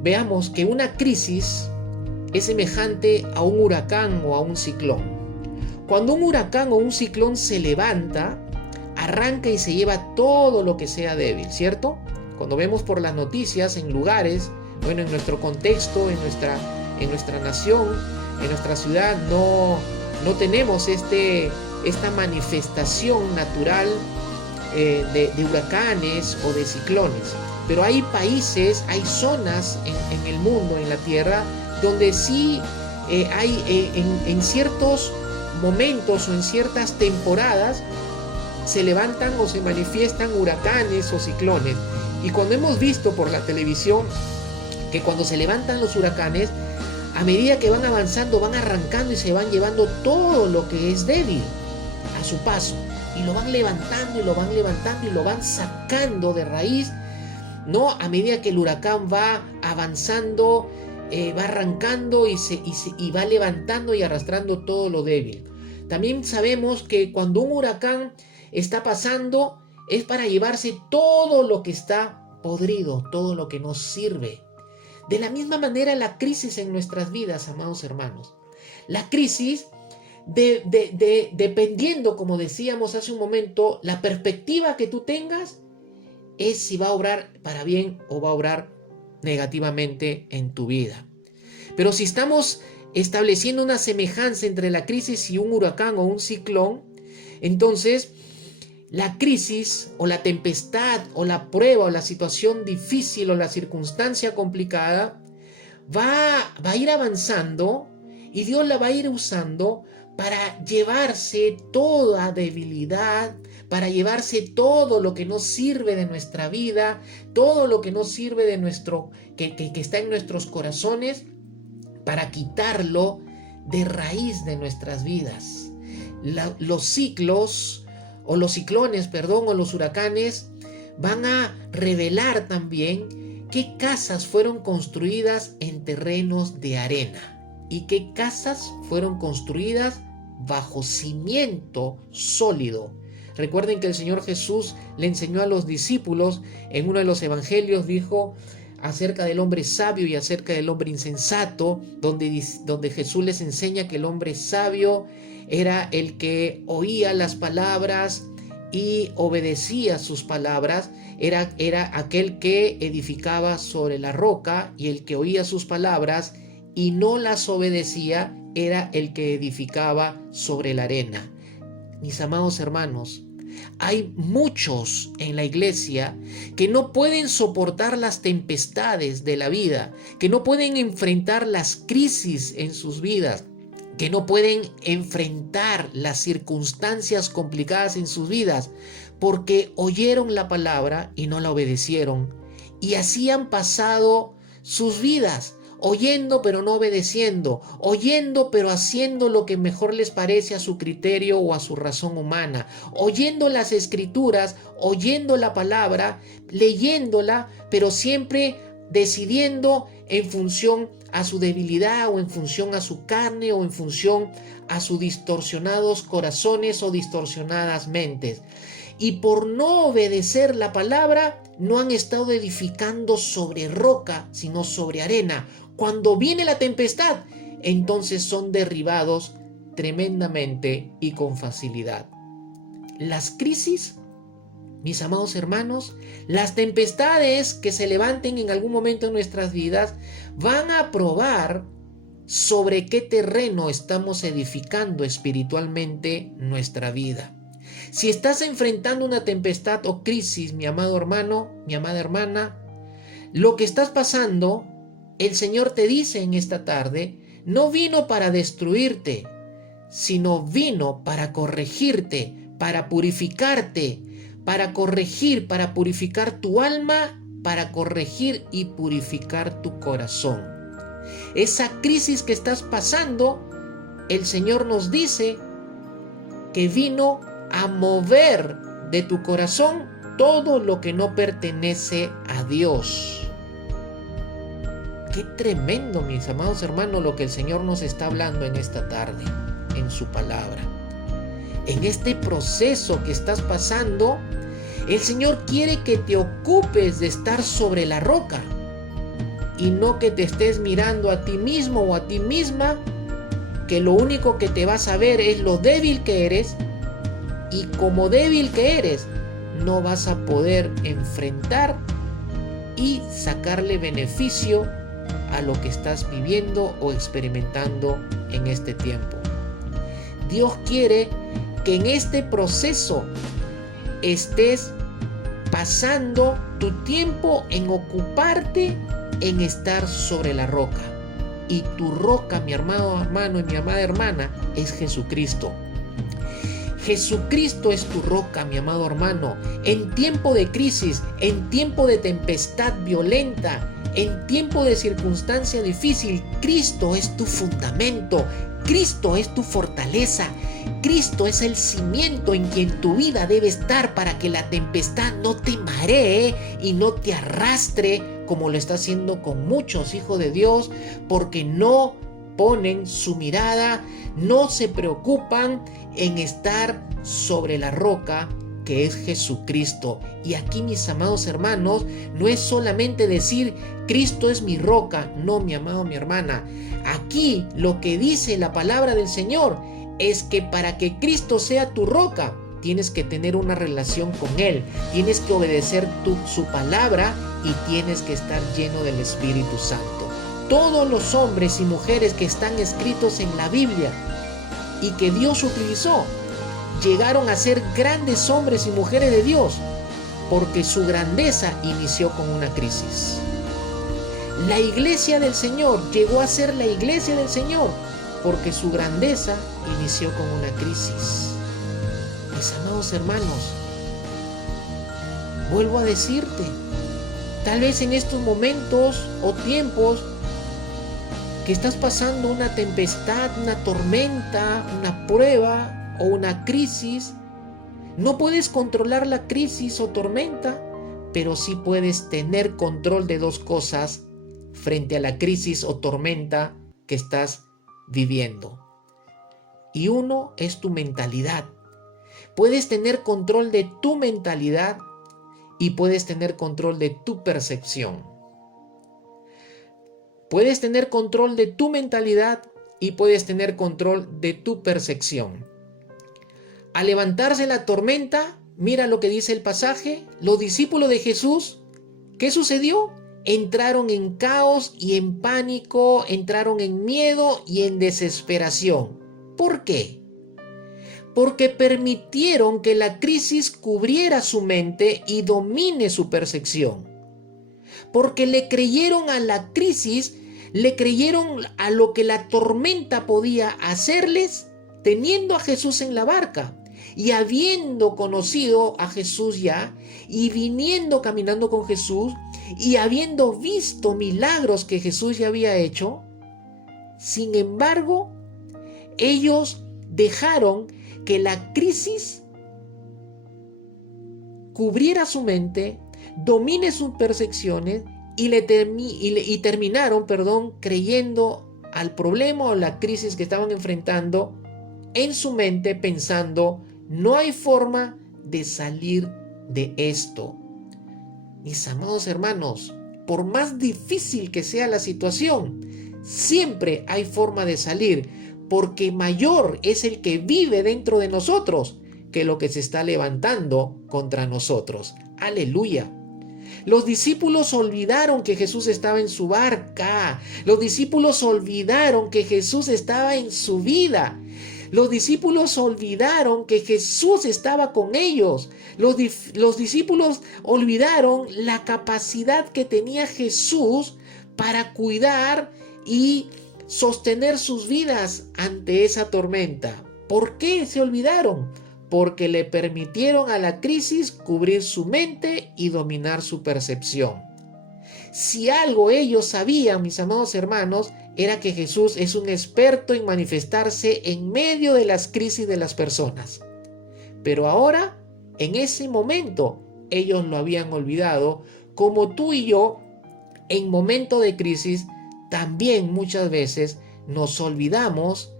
veamos que una crisis es semejante a un huracán o a un ciclón. Cuando un huracán o un ciclón se levanta, arranca y se lleva todo lo que sea débil, ¿cierto? Cuando vemos por las noticias en lugares, bueno, en nuestro contexto, en nuestra nación, en nuestra ciudad, no tenemos esta manifestación natural de huracanes o de ciclones. Pero hay países, hay zonas en el mundo, en la tierra, donde sí hay en ciertos momentos o en ciertas temporadas se levantan o se manifiestan huracanes o ciclones. Y cuando hemos visto por la televisión que cuando se levantan los huracanes, a medida que van avanzando, van arrancando y se van llevando todo lo que es débil a su paso. Y lo van levantando y lo van levantando y lo van sacando de raíz, ¿no? A medida que el huracán va avanzando, va arrancando y va levantando y arrastrando todo lo débil. También sabemos que cuando un huracán está pasando, es para llevarse todo lo que está podrido, todo lo que no sirve. De la misma manera la crisis en nuestras vidas, amados hermanos. La crisis, dependiendo, como decíamos hace un momento, la perspectiva que tú tengas, es si va a obrar para bien o va a obrar negativamente en tu vida. Pero si estamos estableciendo una semejanza entre la crisis y un huracán o un ciclón, entonces la crisis o la tempestad o la prueba o la situación difícil o la circunstancia complicada va a ir avanzando y Dios la va a ir usando para llevarse toda debilidad, para llevarse todo lo que no sirve de nuestra vida, todo lo que no sirve de que está en nuestros corazones, para quitarlo de raíz de nuestras vidas. Los ciclos o los ciclones, o los huracanes van a revelar también qué casas fueron construidas en terrenos de arena y qué casas fueron construidas bajo cimiento sólido. Recuerden que el Señor Jesús le enseñó a los discípulos en uno de los evangelios, dijo acerca del hombre sabio y acerca del hombre insensato, donde Jesús les enseña que el hombre sabio era el que oía las palabras y obedecía sus palabras, era aquel que edificaba sobre la roca, y el que oía sus palabras y no las obedecía era el que edificaba sobre la arena. Mis amados hermanos, Hay muchos en la iglesia que no pueden soportar las tempestades de la vida, que no pueden enfrentar las crisis en sus vidas, que no pueden enfrentar las circunstancias complicadas en sus vidas, porque oyeron la palabra y no la obedecieron. Y así han pasado sus vidas, oyendo pero no obedeciendo, oyendo pero haciendo lo que mejor les parece a su criterio o a su razón humana, oyendo las escrituras, oyendo la palabra, leyéndola, pero siempre decidiendo en función a su debilidad o en función a su carne o en función a sus distorsionados corazones o distorsionadas mentes. Y por no obedecer la palabra, no han estado edificando sobre roca, sino sobre arena. Cuando viene la tempestad, entonces son derribados tremendamente y con facilidad. Las crisis, mis amados hermanos, las tempestades que se levanten en algún momento en nuestras vidas van a probar sobre qué terreno estamos edificando espiritualmente nuestra vida. Si estás enfrentando una tempestad o crisis, mi amado hermano, mi amada hermana, lo que estás pasando, el Señor te dice en esta tarde, no vino para destruirte, sino vino para corregirte, para purificarte, para corregir, para purificar tu alma, para corregir y purificar tu corazón. Esa crisis que estás pasando, el Señor nos dice que vino a mover de tu corazón todo lo que no pertenece a Dios. Qué tremendo, mis amados hermanos, lo que el Señor nos está hablando en esta tarde, en su palabra. En este proceso que estás pasando, el Señor quiere que te ocupes de estar sobre la roca y no que te estés mirando a ti mismo o a ti misma, que lo único que te vas a ver es lo débil que eres, y como débil que eres, no vas a poder enfrentar y sacarle beneficio a lo que estás viviendo o experimentando en este tiempo. Dios quiere que en este proceso estés pasando tu tiempo en ocuparte en estar sobre la roca. Y tu roca, mi amado hermano y mi amada hermana, es Jesucristo. Jesucristo es tu roca, mi amado hermano. En tiempo de crisis, en tiempo de tempestad violenta, en tiempo de circunstancia difícil, Cristo es tu fundamento, Cristo es tu fortaleza, Cristo es el cimiento en quien tu vida debe estar para que la tempestad no te maree y no te arrastre como lo está haciendo con muchos hijos de Dios, porque no ponen su mirada, no se preocupan en estar sobre la roca que es Jesucristo. Y aquí, mis amados hermanos, no es solamente decir Cristo es mi roca, no, mi amado, mi hermana. Aquí lo que dice la palabra del Señor es que para que Cristo sea tu roca, tienes que tener una relación con Él, tienes que obedecer su palabra y tienes que estar lleno del Espíritu Santo. Todos los hombres y mujeres que están escritos en la Biblia y que Dios utilizó, llegaron a ser grandes hombres y mujeres de Dios, porque su grandeza inició con una crisis. La iglesia del Señor llegó a ser la iglesia del Señor, porque su grandeza inició con una crisis. Mis amados hermanos, vuelvo a decirte, tal vez en estos momentos o tiempos que estás pasando una tempestad, una tormenta, una prueba o una crisis, no puedes controlar la crisis o tormenta, pero sí puedes tener control de dos cosas frente a la crisis o tormenta que estás viviendo. Y uno es tu mentalidad. Puedes tener control de tu mentalidad y puedes tener control de tu percepción. Puedes tener control de tu mentalidad y puedes tener control de tu percepción. Al levantarse la tormenta, mira lo que dice el pasaje, los discípulos de Jesús, ¿qué sucedió? Entraron en caos y en pánico, entraron en miedo y en desesperación. ¿Por qué? porque permitieron que la crisis cubriera su mente y domine su percepción. Porque le creyeron a la crisis, le creyeron a lo que la tormenta podía hacerles, teniendo a Jesús en la barca y habiendo conocido a Jesús ya, y viniendo caminando con Jesús, y habiendo visto milagros que Jesús ya había hecho. Sin embargo, ellos dejaron que la crisis cubriera su mente, domine sus percepciones y terminaron, creyendo al problema o la crisis que estaban enfrentando en su mente, pensando: no hay forma de salir de esto. Mis amados hermanos, por más difícil que sea la situación, siempre hay forma de salir, porque mayor es el que vive dentro de nosotros que lo que se está levantando contra nosotros. ¡Aleluya! Los discípulos olvidaron que Jesús estaba en su barca. Los discípulos olvidaron que Jesús estaba en su vida. Los discípulos olvidaron que Jesús estaba con ellos. Los discípulos olvidaron la capacidad que tenía Jesús para cuidar y sostener sus vidas ante esa tormenta. ¿Por qué se olvidaron? Porque le permitieron a la crisis cubrir su mente y dominar su percepción. Si algo ellos sabían, mis amados hermanos, era que Jesús es un experto en manifestarse en medio de las crisis de las personas. Pero ahora, en ese momento, ellos lo habían olvidado, como tú y yo, en momento de crisis, también muchas veces nos olvidamos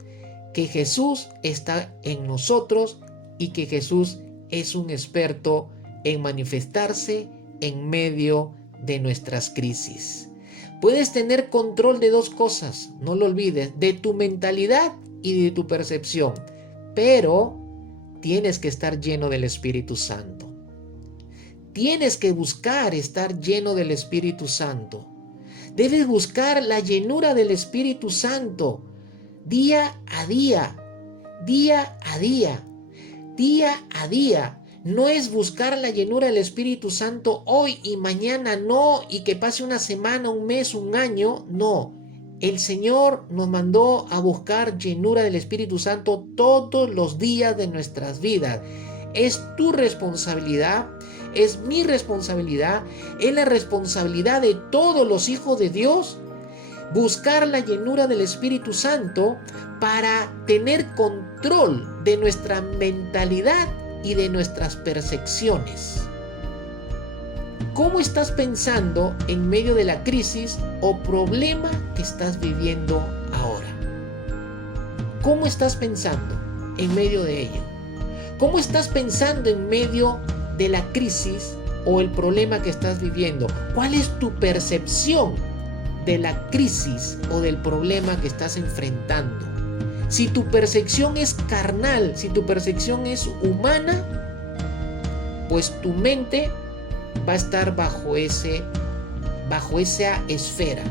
que Jesús está en nosotros y que Jesús es un experto en manifestarse en medio de nuestras crisis. Puedes tener control de dos cosas, no lo olvides, de tu mentalidad y de tu percepción, pero tienes que estar lleno del Espíritu Santo. Tienes que buscar estar lleno del Espíritu Santo. Debes buscar la llenura del Espíritu Santo día a día, día a día, día a día. No es buscar la llenura del Espíritu Santo hoy y mañana no, y que pase una semana, un mes, un año, no. El Señor nos mandó a buscar llenura del Espíritu Santo todos los días de nuestras vidas. Es tu responsabilidad, es mi responsabilidad, es la responsabilidad de todos los hijos de Dios buscar la llenura del Espíritu Santo para tener control de nuestra mentalidad y de nuestras percepciones. ¿Cómo estás pensando en medio de la crisis o problema que estás viviendo ahora? ¿Cómo estás pensando en medio de ello? ¿Cómo estás pensando en medio de la crisis o el problema que estás viviendo? ¿Cuál es tu percepción de la crisis o del problema que estás enfrentando? Si tu percepción es carnal, si tu percepción es humana, pues tu mente va a estar bajo esa esfera.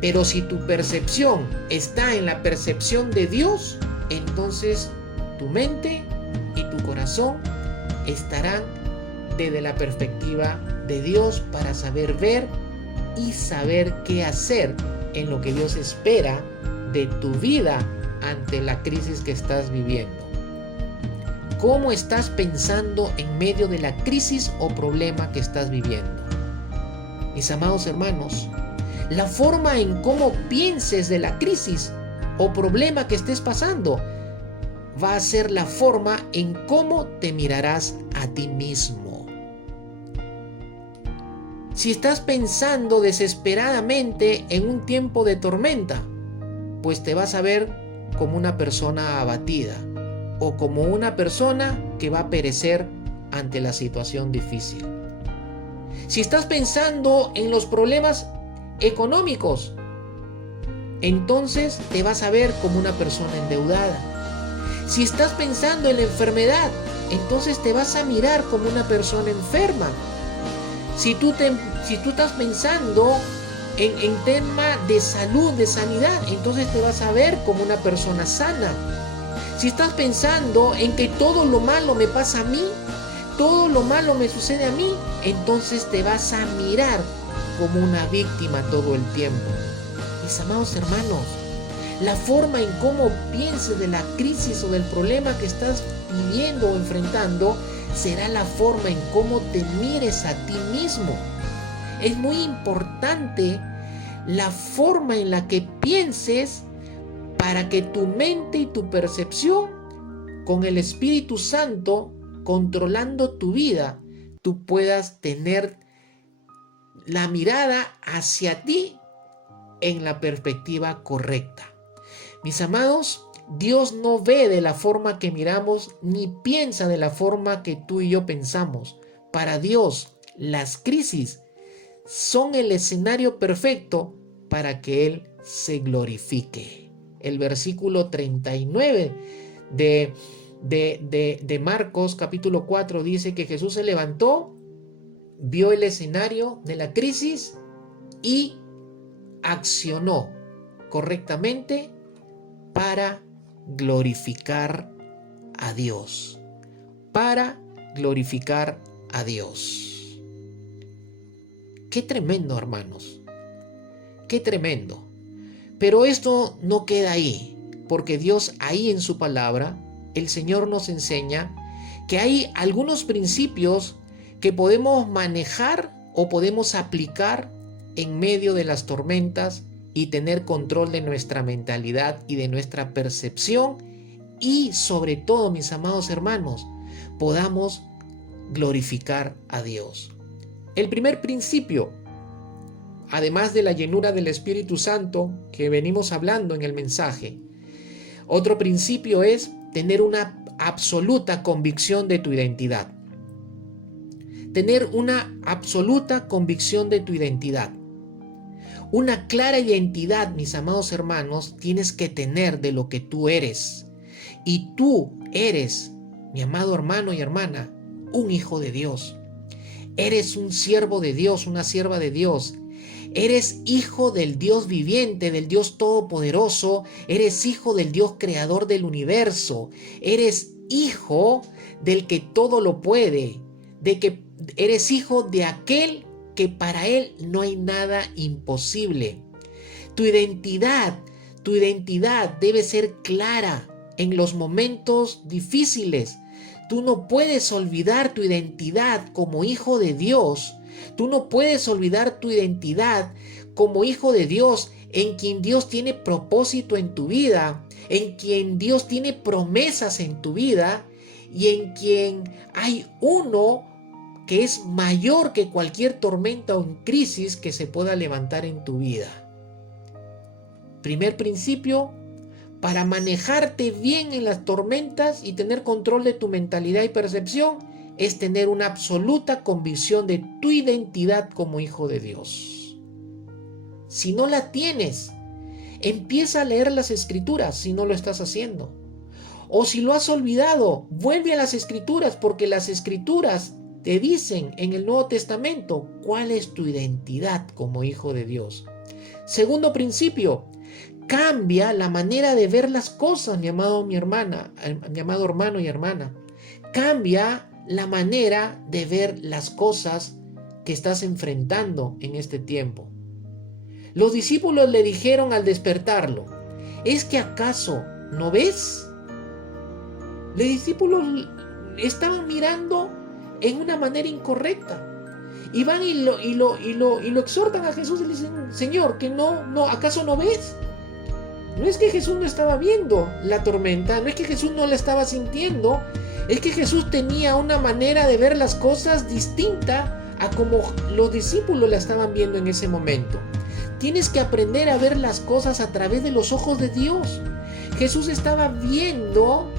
Pero si tu percepción está en la percepción de Dios, entonces tu mente y tu corazón estarán desde la perspectiva de Dios para saber ver y saber qué hacer en lo que Dios espera de tu vida ante la crisis que estás viviendo. ¿Cómo estás pensando en medio de la crisis o problema que estás viviendo? Mis amados hermanos, la forma en cómo pienses de la crisis o problema que estés pasando va a ser la forma en cómo te mirarás a ti mismo. Si estás pensando desesperadamente en un tiempo de tormenta, pues te vas a ver como una persona abatida o como una persona que va a perecer ante la situación difícil. Si estás pensando en los problemas económicos, entonces te vas a ver como una persona endeudada. Si estás pensando en la enfermedad, entonces te vas a mirar como una persona enferma. Si tú estás pensando en tema de salud, de sanidad, entonces te vas a ver como una persona sana. si estás pensando en que todo lo malo me pasa a mí, todo lo malo me sucede a mí, entonces te vas a mirar como una víctima todo el tiempo. Mis amados hermanos, la forma en cómo pienses de la crisis o del problema que estás viviendo o enfrentando será la forma en cómo te mires a ti mismo. Es muy importante la forma en la que pienses para que tu mente y tu percepción, con el Espíritu Santo controlando tu vida, tú puedas tener la mirada hacia ti en la perspectiva correcta. Mis amados, Dios no ve de la forma que miramos ni piensa de la forma que tú y yo pensamos. Para Dios, las crisis son el escenario perfecto para que Él se glorifique. El versículo 39 de Marcos capítulo 4 dice que Jesús se levantó, vio el escenario de la crisis y accionó correctamente para glorificar a Dios. Para glorificar a Dios. Qué tremendo, hermanos. Qué tremendo. Pero esto no queda ahí, porque Dios ahí en su palabra, el Señor nos enseña que hay algunos principios que podemos manejar o podemos aplicar en medio de las tormentas y tener control de nuestra mentalidad y de nuestra percepción y sobre todo, mis amados hermanos, podamos glorificar a Dios. El primer principio, además de la llenura del Espíritu Santo que venimos hablando en el mensaje, otro principio es tener una absoluta convicción de tu identidad. Tener una absoluta convicción de tu identidad. Una clara identidad, mis amados hermanos, tienes que tener de lo que tú eres. Y tú eres, mi amado hermano y hermana, un hijo de Dios. Eres un siervo de Dios, una sierva de Dios. Eres hijo del Dios viviente, del Dios todopoderoso. Eres hijo del Dios creador del universo. Eres hijo del que todo lo puede. De que eres hijo de aquel que para Él no hay nada imposible. Tu identidad debe ser clara en los momentos difíciles. Tú no puedes olvidar tu identidad como hijo de Dios. Tú no puedes olvidar tu identidad como hijo de Dios, en quien Dios tiene propósito en tu vida, en quien Dios tiene promesas en tu vida y en quien hay uno que es mayor que cualquier tormenta o crisis que se pueda levantar en tu vida. Primer principio, para manejarte bien en las tormentas y tener control de tu mentalidad y percepción, es tener una absoluta convicción de tu identidad como hijo de Dios. Si no la tienes, empieza a leer las Escrituras si no lo estás haciendo. O si lo has olvidado, vuelve a las Escrituras, porque las Escrituras te dicen en el Nuevo Testamento cuál es tu identidad como hijo de Dios. Segundo principio, cambia la manera de ver las cosas, mi amado hermano y hermana. Cambia la manera de ver las cosas que estás enfrentando en este tiempo. Los discípulos le dijeron al despertarlo, ¿es que acaso no ves? Los discípulos estaban mirando en una manera incorrecta. Y van y lo exhortan a Jesús y le dicen, Señor, que no, ¿acaso no ves? No es que Jesús no estaba viendo la tormenta, no es que Jesús no la estaba sintiendo, es que Jesús tenía una manera de ver las cosas distinta a como los discípulos la estaban viendo en ese momento. Tienes que aprender a ver las cosas a través de los ojos de Dios. Jesús estaba viendo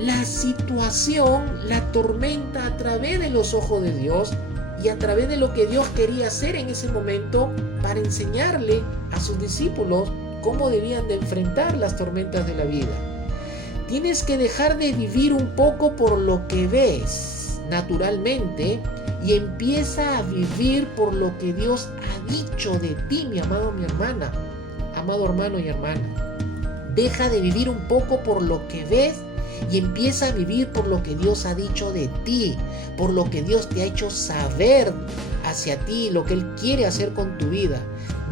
la situación, la tormenta a través de los ojos de Dios y a través de lo que Dios quería hacer en ese momento para enseñarle a sus discípulos cómo debían de enfrentar las tormentas de la vida. Tienes que dejar de vivir un poco por lo que ves naturalmente y empieza a vivir por lo que Dios ha dicho de ti, mi amado, mi hermana, amado hermano y hermana. Deja de vivir un poco por lo que ves y empieza a vivir por lo que Dios ha dicho de ti, por lo que Dios te ha hecho saber hacia ti, lo que Él quiere hacer con tu vida.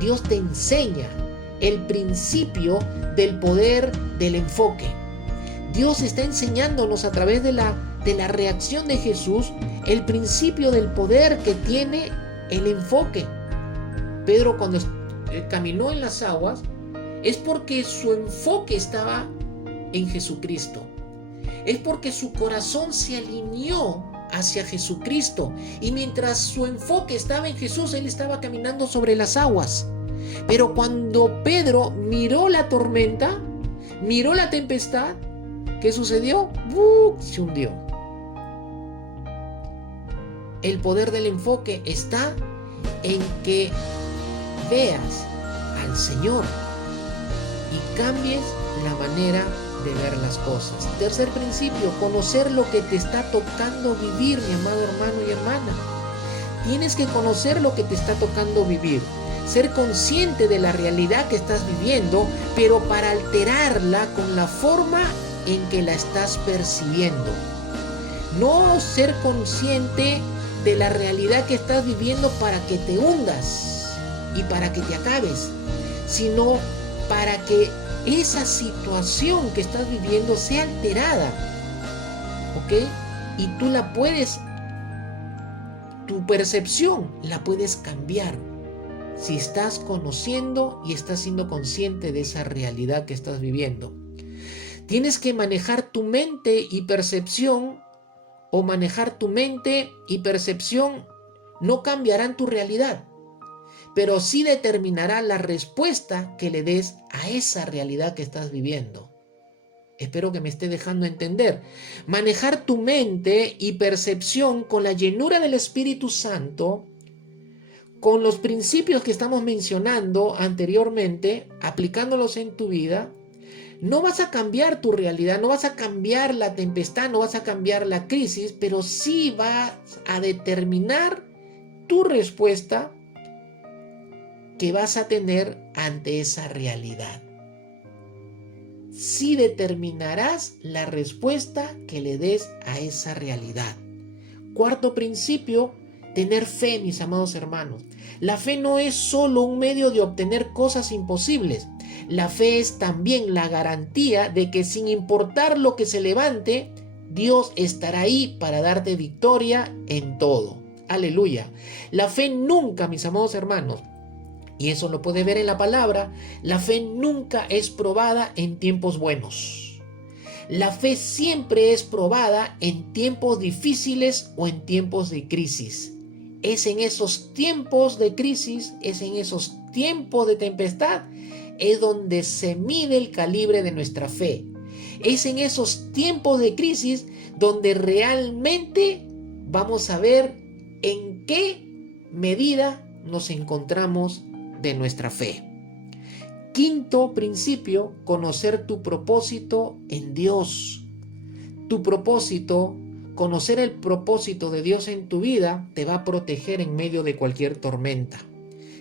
Dios te enseña el principio del poder del enfoque. Dios está enseñándonos a través de la reacción de Jesús el principio del poder que tiene el enfoque. Pedro, cuando caminó en las aguas, es porque su enfoque estaba en Jesucristo. Es porque su corazón se alineó hacia Jesucristo. Y mientras su enfoque estaba en Jesús, él estaba caminando sobre las aguas. Pero cuando Pedro miró la tormenta, miró la tempestad, ¿qué sucedió? Se hundió. El poder del enfoque está en que veas al Señor y cambies la manera de ver las cosas. Tercer principio, conocer lo que te está tocando vivir, mi amado hermano y hermana. Tienes que conocer lo que te está tocando vivir, ser consciente de la realidad que estás viviendo, pero para alterarla con la forma en que la estás percibiendo. No ser consciente de la realidad que estás viviendo para que te hundas y para que te acabes, sino para que esa situación que estás viviendo sea alterada, ¿ok? Y tú la puedes, tu percepción la puedes cambiar si estás conociendo y estás siendo consciente de esa realidad que estás viviendo. Tienes que manejar tu mente y percepción, o manejar tu mente y percepción no cambiarán tu realidad, pero sí determinará la respuesta que le des a esa realidad que estás viviendo. Espero que me esté dejando entender. Manejar tu mente y percepción con la llenura del Espíritu Santo, con los principios que estamos mencionando anteriormente, aplicándolos en tu vida, no vas a cambiar tu realidad, no vas a cambiar la tempestad, no vas a cambiar la crisis, pero sí vas a determinar tu respuesta que vas a tener ante esa realidad. Sí determinarás la respuesta que le des a esa realidad. Cuarto principio, tener fe, mis amados hermanos. La fe no es solo un medio de obtener cosas imposibles. La fe es también la garantía de que sin importar lo que se levante, Dios estará ahí para darte victoria en todo. Aleluya. La fe nunca, mis amados hermanos, y eso lo puedes ver en la palabra, la fe nunca es probada en tiempos buenos. La fe siempre es probada en tiempos difíciles o en tiempos de crisis. Es en esos tiempos de crisis, es en esos tiempos de tempestad, es donde se mide el calibre de nuestra fe. Es en esos tiempos de crisis donde realmente vamos a ver en qué medida nos encontramos de nuestra fe. Quinto principio, conocer tu propósito en Dios. Tu propósito, conocer el propósito de Dios en tu vida te va a proteger en medio de cualquier tormenta.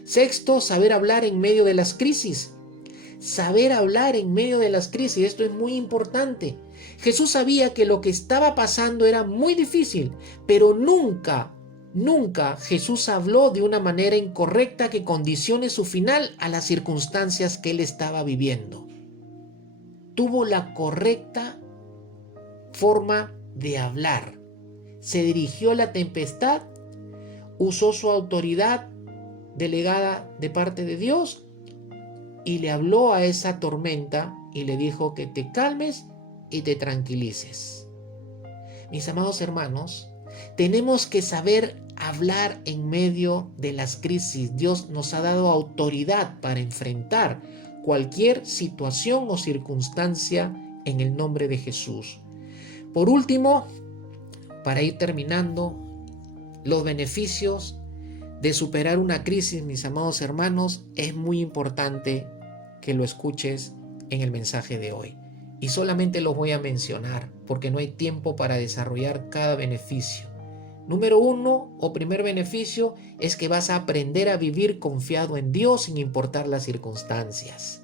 Sexto, saber hablar en medio de las crisis. Saber hablar en medio de las crisis, esto es muy importante. Jesús sabía que lo que estaba pasando era muy difícil, pero nunca Jesús habló de una manera incorrecta que condicione su final a las circunstancias que él estaba viviendo. Tuvo la correcta forma de hablar. Se dirigió a la tempestad, usó su autoridad delegada de parte de Dios y le habló a esa tormenta y le dijo que te calmes y te tranquilices. Mis amados hermanos, tenemos que saber hablar en medio de las crisis. Dios nos ha dado autoridad para enfrentar cualquier situación o circunstancia en el nombre de Jesús. Por último, para ir terminando, los beneficios de superar una crisis, mis amados hermanos, es muy importante que lo escuches en el mensaje de hoy. Y solamente los voy a mencionar porque no hay tiempo para desarrollar cada beneficio. Número 1 o primer beneficio es que vas a aprender a vivir confiado en Dios sin importar las circunstancias.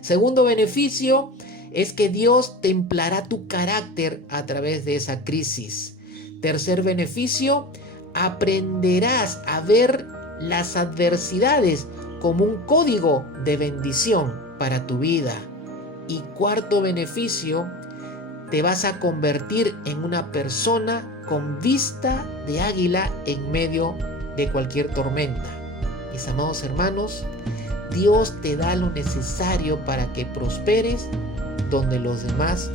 Segundo beneficio es que Dios templará tu carácter a través de esa crisis. Tercer beneficio, aprenderás a ver las adversidades como un código de bendición para tu vida. Y cuarto beneficio, te vas a convertir en una persona con vista de águila en medio de cualquier tormenta. Mis amados hermanos, Dios te da lo necesario para que prosperes donde los demás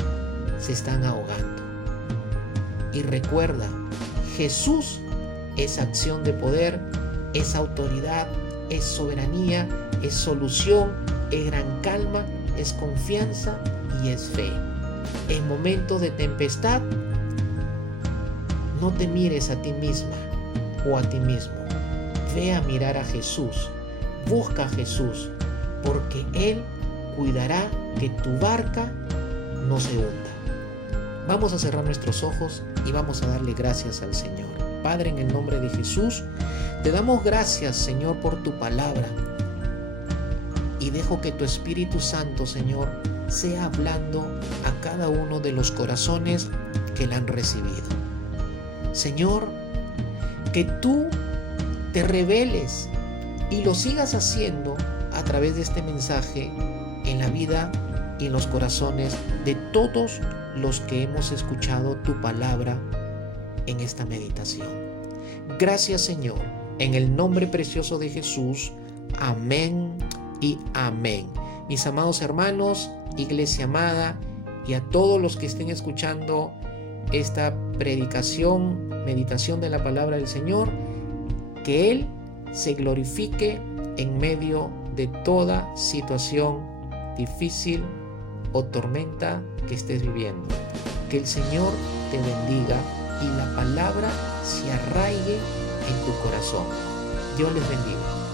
se están ahogando. Y recuerda, Jesús es acción de poder, es autoridad, es soberanía, es solución, es gran calma, es confianza y es fe. En momentos de tempestad, no te mires a ti misma o a ti mismo. Ve a mirar a Jesús. Busca a Jesús, porque Él cuidará que tu barca no se hunda. Vamos a cerrar nuestros ojos y vamos a darle gracias al Señor. Padre, en el nombre de Jesús, te damos gracias, Señor, por tu palabra. Y dejo que tu Espíritu Santo, Señor, sea hablando a cada uno de los corazones que la han recibido. Señor, que tú te reveles y lo sigas haciendo a través de este mensaje en la vida y en los corazones de todos los que hemos escuchado tu palabra en esta meditación. Gracias, Señor, en el nombre precioso de Jesús. Amén y amén. Mis amados hermanos, iglesia amada, y a todos los que estén escuchando esta predicación, meditación de la palabra del Señor, que Él se glorifique en medio de toda situación difícil o tormenta que estés viviendo. Que el Señor te bendiga y la palabra se arraigue en tu corazón. Dios les bendiga.